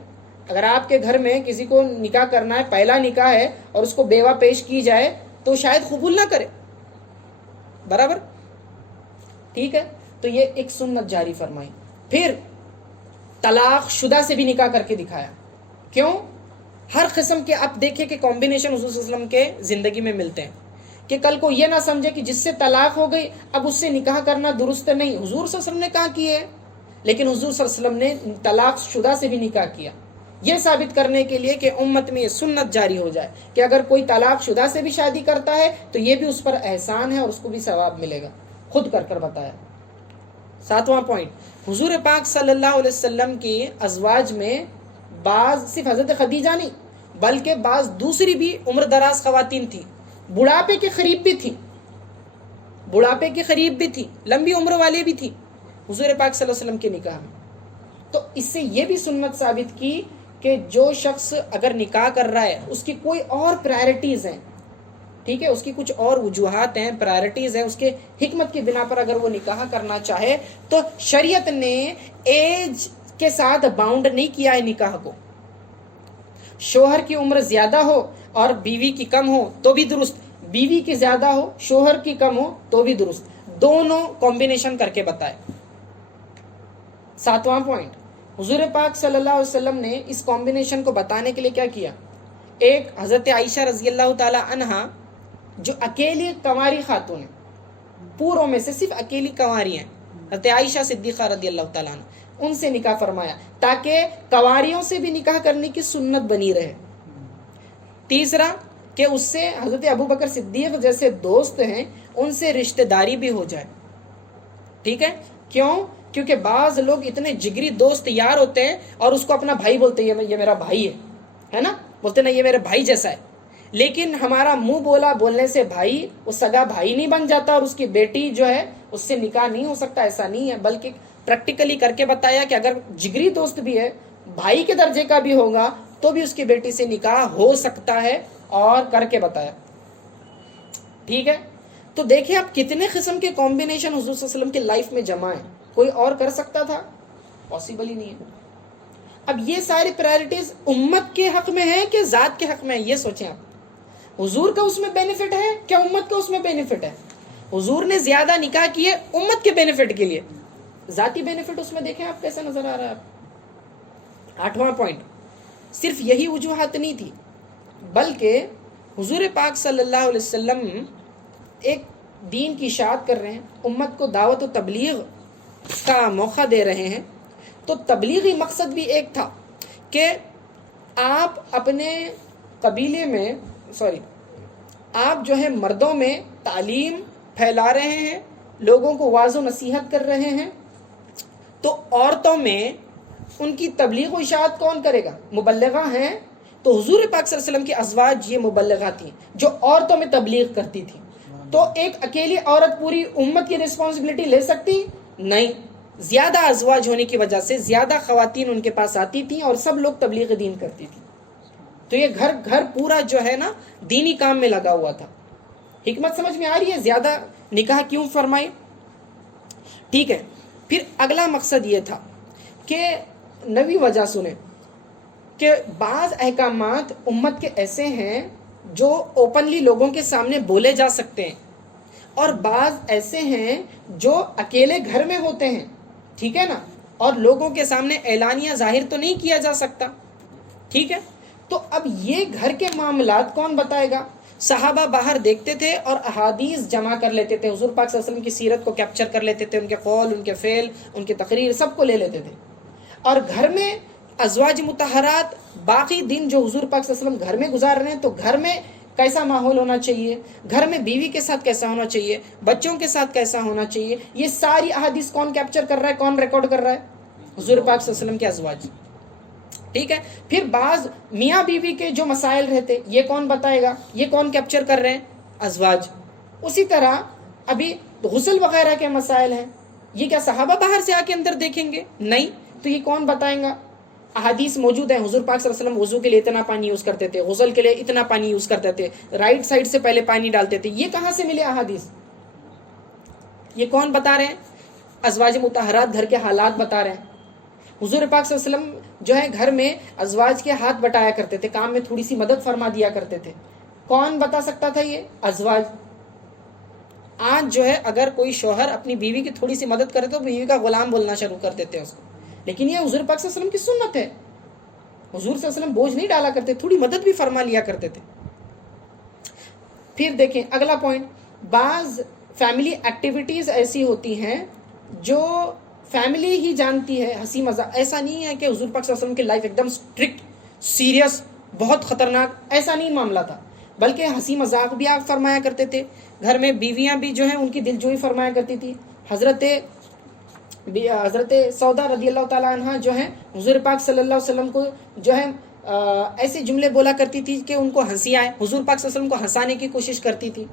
اگر آپ کے گھر میں کسی کو نکاح کرنا ہے، پہلا نکاح ہے، اور اس کو بیوہ پیش کی جائے تو شاید قبول نہ کرے. برابر؟ ٹھیک ہے، تو یہ ایک سنت جاری فرمائی. پھر طلاق شدہ سے بھی نکاح کر کے دکھایا. کیوں؟ ہر قسم کے آپ دیکھیں کہ کمبینیشن حضور صلی اللہ علیہ وسلم کے زندگی میں ملتے ہیں کہ کل کو یہ نہ سمجھے کہ جس سے طلاق ہو گئی اب اس سے نکاح کرنا درست نہیں. حضور صلی اللہ علیہ وسلم نے کہا کیے، لیکن حضور صلی اللہ علیہ وسلم نے طلاق شدہ سے بھی نکاح کیا، یہ ثابت کرنے کے لیے کہ امت میں یہ سنت جاری ہو جائے کہ اگر کوئی طلاق شدہ سے بھی شادی کرتا ہے تو یہ بھی اس پر احسان ہے اور اس کو بھی ثواب ملے گا. خود کر کر بتایا. 7واں پوائنٹ، حضور پاک صلی اللہ علیہ وسلم کی ازواج میں بعض صرف حضرت خدیجہ نہیں بلکہ بعض دوسری بھی عمر دراز خواتین تھیں، بڑھاپے کے قریب بھی تھی، لمبی عمر والے بھی تھی حضور پاک صلی اللہ علیہ وسلم کے نکاح میں. تو اس سے یہ بھی سنت ثابت کی کہ جو شخص اگر نکاح کر رہا ہے اس کی کوئی اور پرائرٹیز ہیں. ٹھیک ہے، اس کی کچھ اور وجوہات ہیں، پرائرٹیز ہیں، اس کے حکمت کی بنا پر اگر وہ نکاح کرنا چاہے تو شریعت نے ایج کے ساتھ باؤنڈ نہیں کیا ہے نکاح کو. شوہر کی عمر زیادہ ہو اور بیوی کی کم ہو تو بھی درست، بیوی کی زیادہ ہو شوہر کی کم ہو تو بھی درست، دونوں کمبینیشن کر کے بتائے. 7واں پوائنٹ، حضور پاک صلی اللہ علیہ وسلم نے اس کمبینیشن کو بتانے کے لیے کیا کیا؟ ایک حضرت عائشہ رضی اللہ تعالی عنہا جو اکیلی کنواری خاتون ہیں، پوروں میں سے صرف اکیلی کنواری ہیں، حضرت عائشہ صدیقہ رضی اللہ تعالیٰ عنہ، ان سے نکاح فرمایا تاکہ کنواریوں سے بھی نکاح کرنے کی سنت بنی رہے. تیسرا کہ اس سے حضرت ابو بکر صدیق جیسے دوست ہیں ان سے رشتہ داری بھی ہو جائے. ٹھیک ہے، کیوں کیونکہ بعض لوگ اتنے جگری دوست یار ہوتے ہیں اور اس کو اپنا بھائی بولتے ہیں، یہ میرا بھائی ہے نا، بولتے نا یہ میرے بھائی جیسا ہے، لیکن ہمارا منہ بولا بولنے سے بھائی وہ سگا بھائی نہیں بن جاتا اور اس کی بیٹی جو ہے اس سے نکاح نہیں ہو سکتا، ایسا نہیں ہے، بلکہ پریکٹیکلی کر کے بتایا کہ اگر جگری دوست بھی ہے، بھائی کے درجے کا بھی ہوگا تو بھی اس کی بیٹی سے نکاح ہو سکتا ہے، اور کر کے بتایا. ٹھیک ہے، تو دیکھیں آپ کتنے قسم کے کمبینیشن حضور صلی اللہ علیہ وسلم کے لائف میں جمع ہیں. کوئی اور کر سکتا تھا؟ پاسبل ہی نہیں ہے. اب یہ ساری پرائرٹیز امت کے حق میں ہیں کہ ذات کے حق میں ہیں، یہ سوچیں آپ. حضور کا اس میں بینیفٹ ہے کیا امت کا اس میں بینیفٹ ہے؟ حضور نے زیادہ نکاح کیے امت کے بینیفٹ کے لیے، ذاتی بینیفٹ اس میں دیکھیں آپ کیسا نظر آ رہا ہے. آپ 8واں پوائنٹ، صرف یہی وجوہات نہیں تھی، بلکہ حضور پاک صلی اللہ علیہ وسلم ایک دین کی اشاعت کر رہے ہیں، امت کو دعوت و تبلیغ کا موقع دے رہے ہیں. تو تبلیغی مقصد بھی ایک تھا کہ آپ اپنے قبیلے میں آپ جو ہے مردوں میں تعلیم پھیلا رہے ہیں، لوگوں کو واعظ و نصیحت کر رہے ہیں، تو عورتوں میں ان کی تبلیغ و اشاعت کون کرے گا؟ مبلغہ ہیں. تو حضور پاک صلی اللہ علیہ وسلم کی ازواج یہ مبلغہ تھیں جو عورتوں میں تبلیغ کرتی تھی. تو ایک اکیلی عورت پوری امت کی رسپانسبلٹی لے سکتی؟ نہیں. زیادہ ازواج ہونے کی وجہ سے زیادہ خواتین ان کے پاس آتی تھیں اور سب لوگ تبلیغ دین کرتی تھی. تو یہ گھر پورا جو ہے نا دینی کام میں لگا ہوا تھا. حکمت سمجھ میں آ رہی ہے زیادہ نکاح کیوں فرمائی؟ ٹھیک ہے. پھر اگلا مقصد یہ تھا کہ نوی وجہ سنیں کہ بعض احکامات امت کے ایسے ہیں جو اوپنلی لوگوں کے سامنے بولے جا سکتے ہیں، اور بعض ایسے ہیں جو اکیلے گھر میں ہوتے ہیں، ٹھیک ہے نا، اور لوگوں کے سامنے اعلانیہ ظاہر تو نہیں کیا جا سکتا. ٹھیک ہے، تو اب یہ گھر کے معاملات کون بتائے گا؟ صحابہ باہر دیکھتے تھے اور احادیث جمع کر لیتے تھے، حضور پاک صلی اللہ علیہ وسلم کی سیرت کو کیپچر کر لیتے تھے، ان کے قول، ان کے فعل، ان کی تقریر سب کو لے لیتے تھے. اور گھر میں ازواج مطہرات باقی دن جو حضور پاک صلی اللہ علیہ وسلم گھر میں گزار رہے ہیں، تو گھر میں کیسا ماحول ہونا چاہیے، گھر میں بیوی کے ساتھ کیسا ہونا چاہیے، بچوں کے ساتھ کیسا ہونا چاہیے، یہ ساری احادیث کون کیپچر کر رہا ہے، کون ریکارڈ کر رہا ہے؟ حضور پاک صلی اللہ علیہ وسلم کے ازواج. ٹھیک ہے. پھر بعض میاں بیوی کے جو مسائل رہتے یہ کون بتائے گا، یہ کون کیپچر کر رہے ہیں؟ ازواج. اسی طرح ابھی غسل وغیرہ کے مسائل ہیں، یہ کیا صحابہ باہر سے آ کے اندر دیکھیں گے؟ نہیں. تو یہ کون بتائیں گا؟ احادیث موجود ہیں، حضور پاک صلی اللہ علیہ وسلم وضو کے لیے اتنا پانی یوز کرتے تھے، غسل کے لیے اتنا پانی یوز کرتے تھے، رائٹ سائڈ سے پہلے پانی ڈالتے تھے. یہ کہاں سے ملے احادیث؟ یہ کون بتا رہے ہیں؟ ازواج مطہرات گھر کے حالات بتا رہے ہیں. حضور پاک صلی اللہ علیہ وسلم جو ہے گھر میں ازواج کے ہاتھ بٹایا کرتے تھے، کام میں تھوڑی سی مدد فرما دیا کرتے تھے. کون بتا سکتا تھا؟ یہ ازواج. آج جو ہے اگر کوئی شوہر اپنی بیوی کی تھوڑی سی مدد کرے تو بیوی کا غلام بولنا شروع کر دیتے ہیں اس کو. لیکن یہ حضور پاک صلی اللہ علیہ وسلم کی سنت ہے. حضور صلی اللہ علیہ وسلم بوجھ نہیں ڈالا کرتے، تھوڑی مدد بھی فرما لیا کرتے تھے. پھر دیکھیں اگلا پوائنٹ، بعض فیملی ایکٹیویٹیز ایسی ہوتی ہیں جو فیملی ہی جانتی ہے، ہنسی مذاق. ایسا نہیں ہے کہ حضور پاک صلی اللہ علیہ وسلم کی لائف ایک دم اسٹرکٹ، سیریس، بہت خطرناک، ایسا نہیں معاملہ تھا، بلکہ ہنسی مذاق بھی آپ فرمایا کرتے تھے. گھر میں بیویاں بھی جو ہیں ان کی دلجوئی فرمایا کرتی تھی. حضرت سودا رضی اللہ تعالیٰ عنہ جو ہیں حضور پاک صلی اللہ علیہ وسلم کو جو ہے ایسے جملے بولا کرتی تھی کہ ان کو ہنسی آئے، حضور پاک صلی اللہ علیہ وسلم کو ہنسانے کی کوشش کرتی تھی.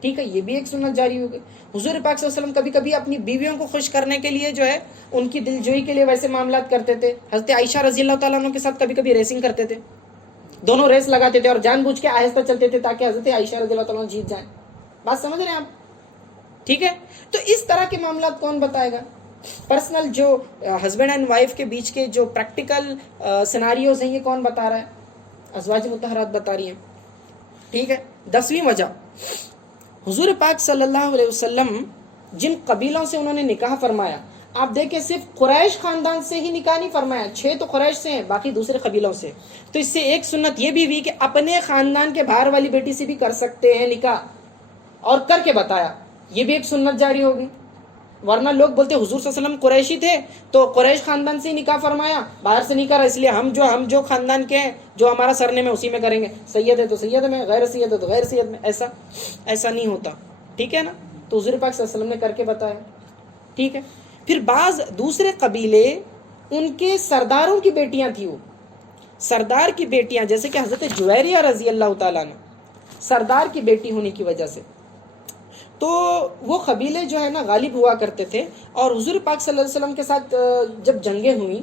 ٹھیک ہے، یہ بھی ایک سنت جاری ہو گئی. حضور پاک صلی اللہ علیہ وسلم کبھی کبھی اپنی بیویوں کو خوش کرنے کے لیے جو ہے ان کی دلجوئی کے لیے ویسے معاملات کرتے تھے. حضرت عائشہ رضی اللہ تعالیٰ عنہ کے ساتھ کبھی کبھی ریسنگ کرتے تھے، دونوں ریس لگاتے تھے اور جان بوجھ کے آہستہ چلتے تھے تاکہ حضرت عائشہ رضی اللہ تعالیٰ عنہ جیت جائیں. بات سمجھ رہے ہیں آپ؟ ٹھیک ہے. تو اس طرح کے معاملات کون بتائے گا؟ پرسنل جو ہسبینڈ اینڈ وائف کے بیچ کے جو پریکٹیکل سیناریوز ہیں یہ کون بتا رہا ہے؟ ازواج مطہرات بتا رہی ہیں. ٹھیک ہے. 10ویں وجہ، حضور پاک صلی اللہ علیہ وسلم جن قبیلوں سے انہوں نے نکاح فرمایا، آپ دیکھیں صرف قریش خاندان سے ہی نکاح نہیں فرمایا، 6 تو قریش سے ہیں، باقی دوسرے قبیلوں سے. تو اس سے ایک سنت یہ بھی ہوئی کہ اپنے خاندان کے باہر والی بیٹی سے بھی کر سکتے ہیں نکاح، اور کر کے بتایا. یہ بھی ایک سنت جاری ہوگی. ورنہ لوگ بولتے حضور صلی اللہ علیہ وسلم قریشی تھے تو قریش خاندان سے ہی نکاح فرمایا، باہر سے نہیں کرا، اس لیے ہم جو خاندان کے ہیں جو ہمارا سرنیم ہے اسی میں کریں گے، سید ہے تو سید میں، غیر سید ہے تو غیر سید میں. ایسا نہیں ہوتا. ٹھیک ہے نا. تو حضور پاک صلی اللہ علیہ وسلم نے کر کے بتایا. ٹھیک ہے. پھر بعض دوسرے قبیلے ان کے سرداروں کی بیٹیاں تھیں، وہ سردار کی بیٹیاں، جیسے کہ حضرت جویریہ رضی اللہ تعالیٰ عنہ سردار کی بیٹی ہونے کی وجہ سے، تو وہ قبیلے جو ہے نا غالب ہوا کرتے تھے، اور حضور پاک صلی اللہ علیہ وسلم کے ساتھ جب جنگیں ہوئیں،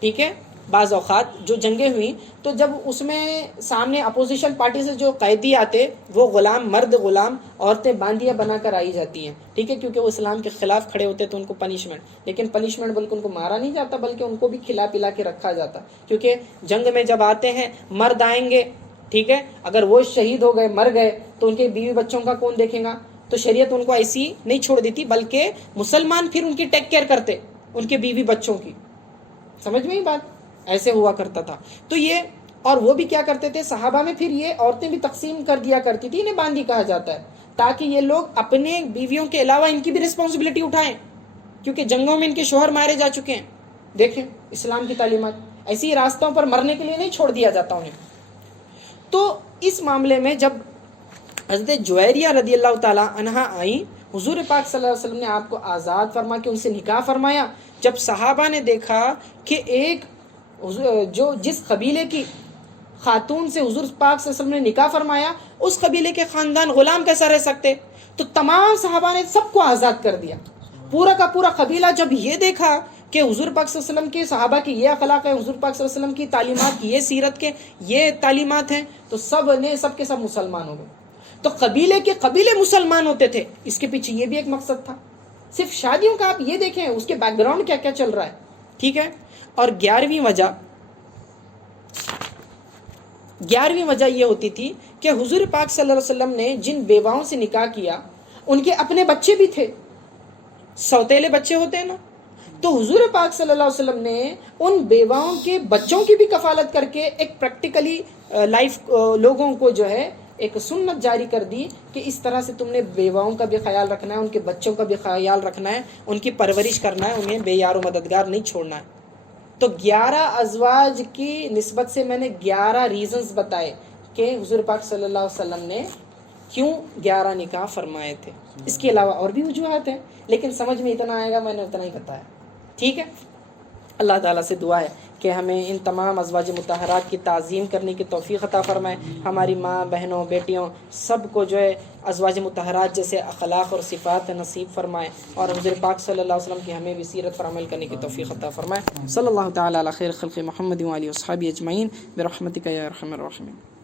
ٹھیک ہے، بعض اوقات جو جنگیں ہوئیں تو جب اس میں سامنے اپوزیشن پارٹی سے جو قیدی آتے، وہ غلام، مرد غلام، عورتیں باندیاں بنا کر آئی جاتی ہیں، ٹھیک ہے، کیونکہ وہ اسلام کے خلاف کھڑے ہوتے تو ان کو پنشمنٹ، لیکن پنشمنٹ بلکہ ان کو مارا نہیں جاتا بلکہ ان کو بھی کھلا پلا کے رکھا جاتا، کیونکہ جنگ میں جب آتے ہیں مرد آئیں گے، ٹھیک ہے، اگر وہ شہید ہو گئے، مر گئے، تو ان کے بیوی بچوں کا کون دیکھے گا؟ تو شریعت ان کو ایسی نہیں چھوڑ دیتی، بلکہ مسلمان پھر ان کی ٹیک کیئر کرتے، ان کے بیوی بچوں کی، سمجھ میں ہی بات، ایسے ہوا کرتا تھا۔ تو یہ، اور وہ بھی کیا کرتے تھے صحابہ میں، پھر یہ عورتیں بھی تقسیم کر دیا کرتی تھی، انہیں باندی کہا جاتا ہے، تاکہ یہ لوگ اپنے بیویوں کے علاوہ ان کی بھی رسپانسبلٹی اٹھائیں، کیونکہ جنگوں میں ان کے شوہر مارے جا چکے ہیں۔ دیکھیں اسلام کی تعلیمات، ایسی راستوں پر مرنے کے لیے نہیں چھوڑ دیا جاتا انہیں۔ تو اس معاملے میں جب حضرت جویریہ رضی اللہ تعالیٰ عنہا آئیں، حضور پاک صلی اللہ علیہ وسلم نے آپ کو آزاد فرما کے ان سے نکاح فرمایا۔ جب صحابہ نے دیکھا کہ ایک جو جس قبیلے کی خاتون سے حضور پاک صلی اللہ علیہ وسلم نے نکاح فرمایا، اس قبیلے کے خاندان غلام کیسا رہ سکتے، تو تمام صحابہ نے سب کو آزاد کر دیا۔ پورا کا پورا قبیلہ جب یہ دیکھا کہ حضور پاک صلی اللہ علیہ وسلم کے صحابہ کی یہ اخلاق ہے، حضور پاک صلی اللہ علیہ وسلم کی تعلیمات، یہ سیرت کے یہ تعلیمات ہیں، تو سب کے سب مسلمان ہو گئے۔ تو قبیلے مسلمان ہوتے تھے، اس کے پیچھے یہ بھی ایک مقصد تھا۔ صرف شادیوں کا آپ یہ دیکھیں اس کے بیک گراؤنڈ کیا کیا چل رہا ہے، ٹھیک ہے۔ اور 11ویں وجہ یہ ہوتی تھی کہ حضور پاک صلی اللہ علیہ وسلم نے جن بیواؤں سے نکاح کیا ان کے اپنے بچے بھی تھے، سوتیلے بچے ہوتے ہیں نا، تو حضور پاک صلی اللہ علیہ وسلم نے ان بیواؤں کے بچوں کی بھی کفالت کر کے ایک پریکٹیکلی لائف لوگوں کو جو ہے ایک سنت جاری کر دی کہ اس طرح سے تم نے بیواؤں کا بھی خیال رکھنا ہے، ان کے بچوں کا بھی خیال رکھنا ہے، ان کی پرورش کرنا ہے، انہیں بے یار و مددگار نہیں چھوڑنا ہے۔ تو 11 ازواج کی نسبت سے میں نے 11 ریزنز بتائے کہ حضور پاک صلی اللہ علیہ وسلم نے کیوں 11 نکاح فرمائے تھے۔ اس کے علاوہ اور بھی وجوہات ہیں، لیکن سمجھ میں اتنا آئے گا میں نے اتنا ہی بتایا، ٹھیک ہے۔ اللہ تعالیٰ سے دعا ہے کہ ہمیں ان تمام ازواج مطہرات کی تعظیم کرنے کی توفیق عطا فرمائے، ہماری ماں، بہنوں، بیٹیوں سب کو جو ہے ازواج مطہرات جیسے اخلاق اور صفات نصیب فرمائے، اور حضور پاک صلی اللہ علیہ وسلم کی ہمیں بھی سیرت پر عمل کرنے کی توفیق عطا فرمائے۔ صلی اللہ تعالیٰ علی خیر خلق محمد و آلہ و اصحابہ اجمعین برحمتک یا ارحم الراحمین۔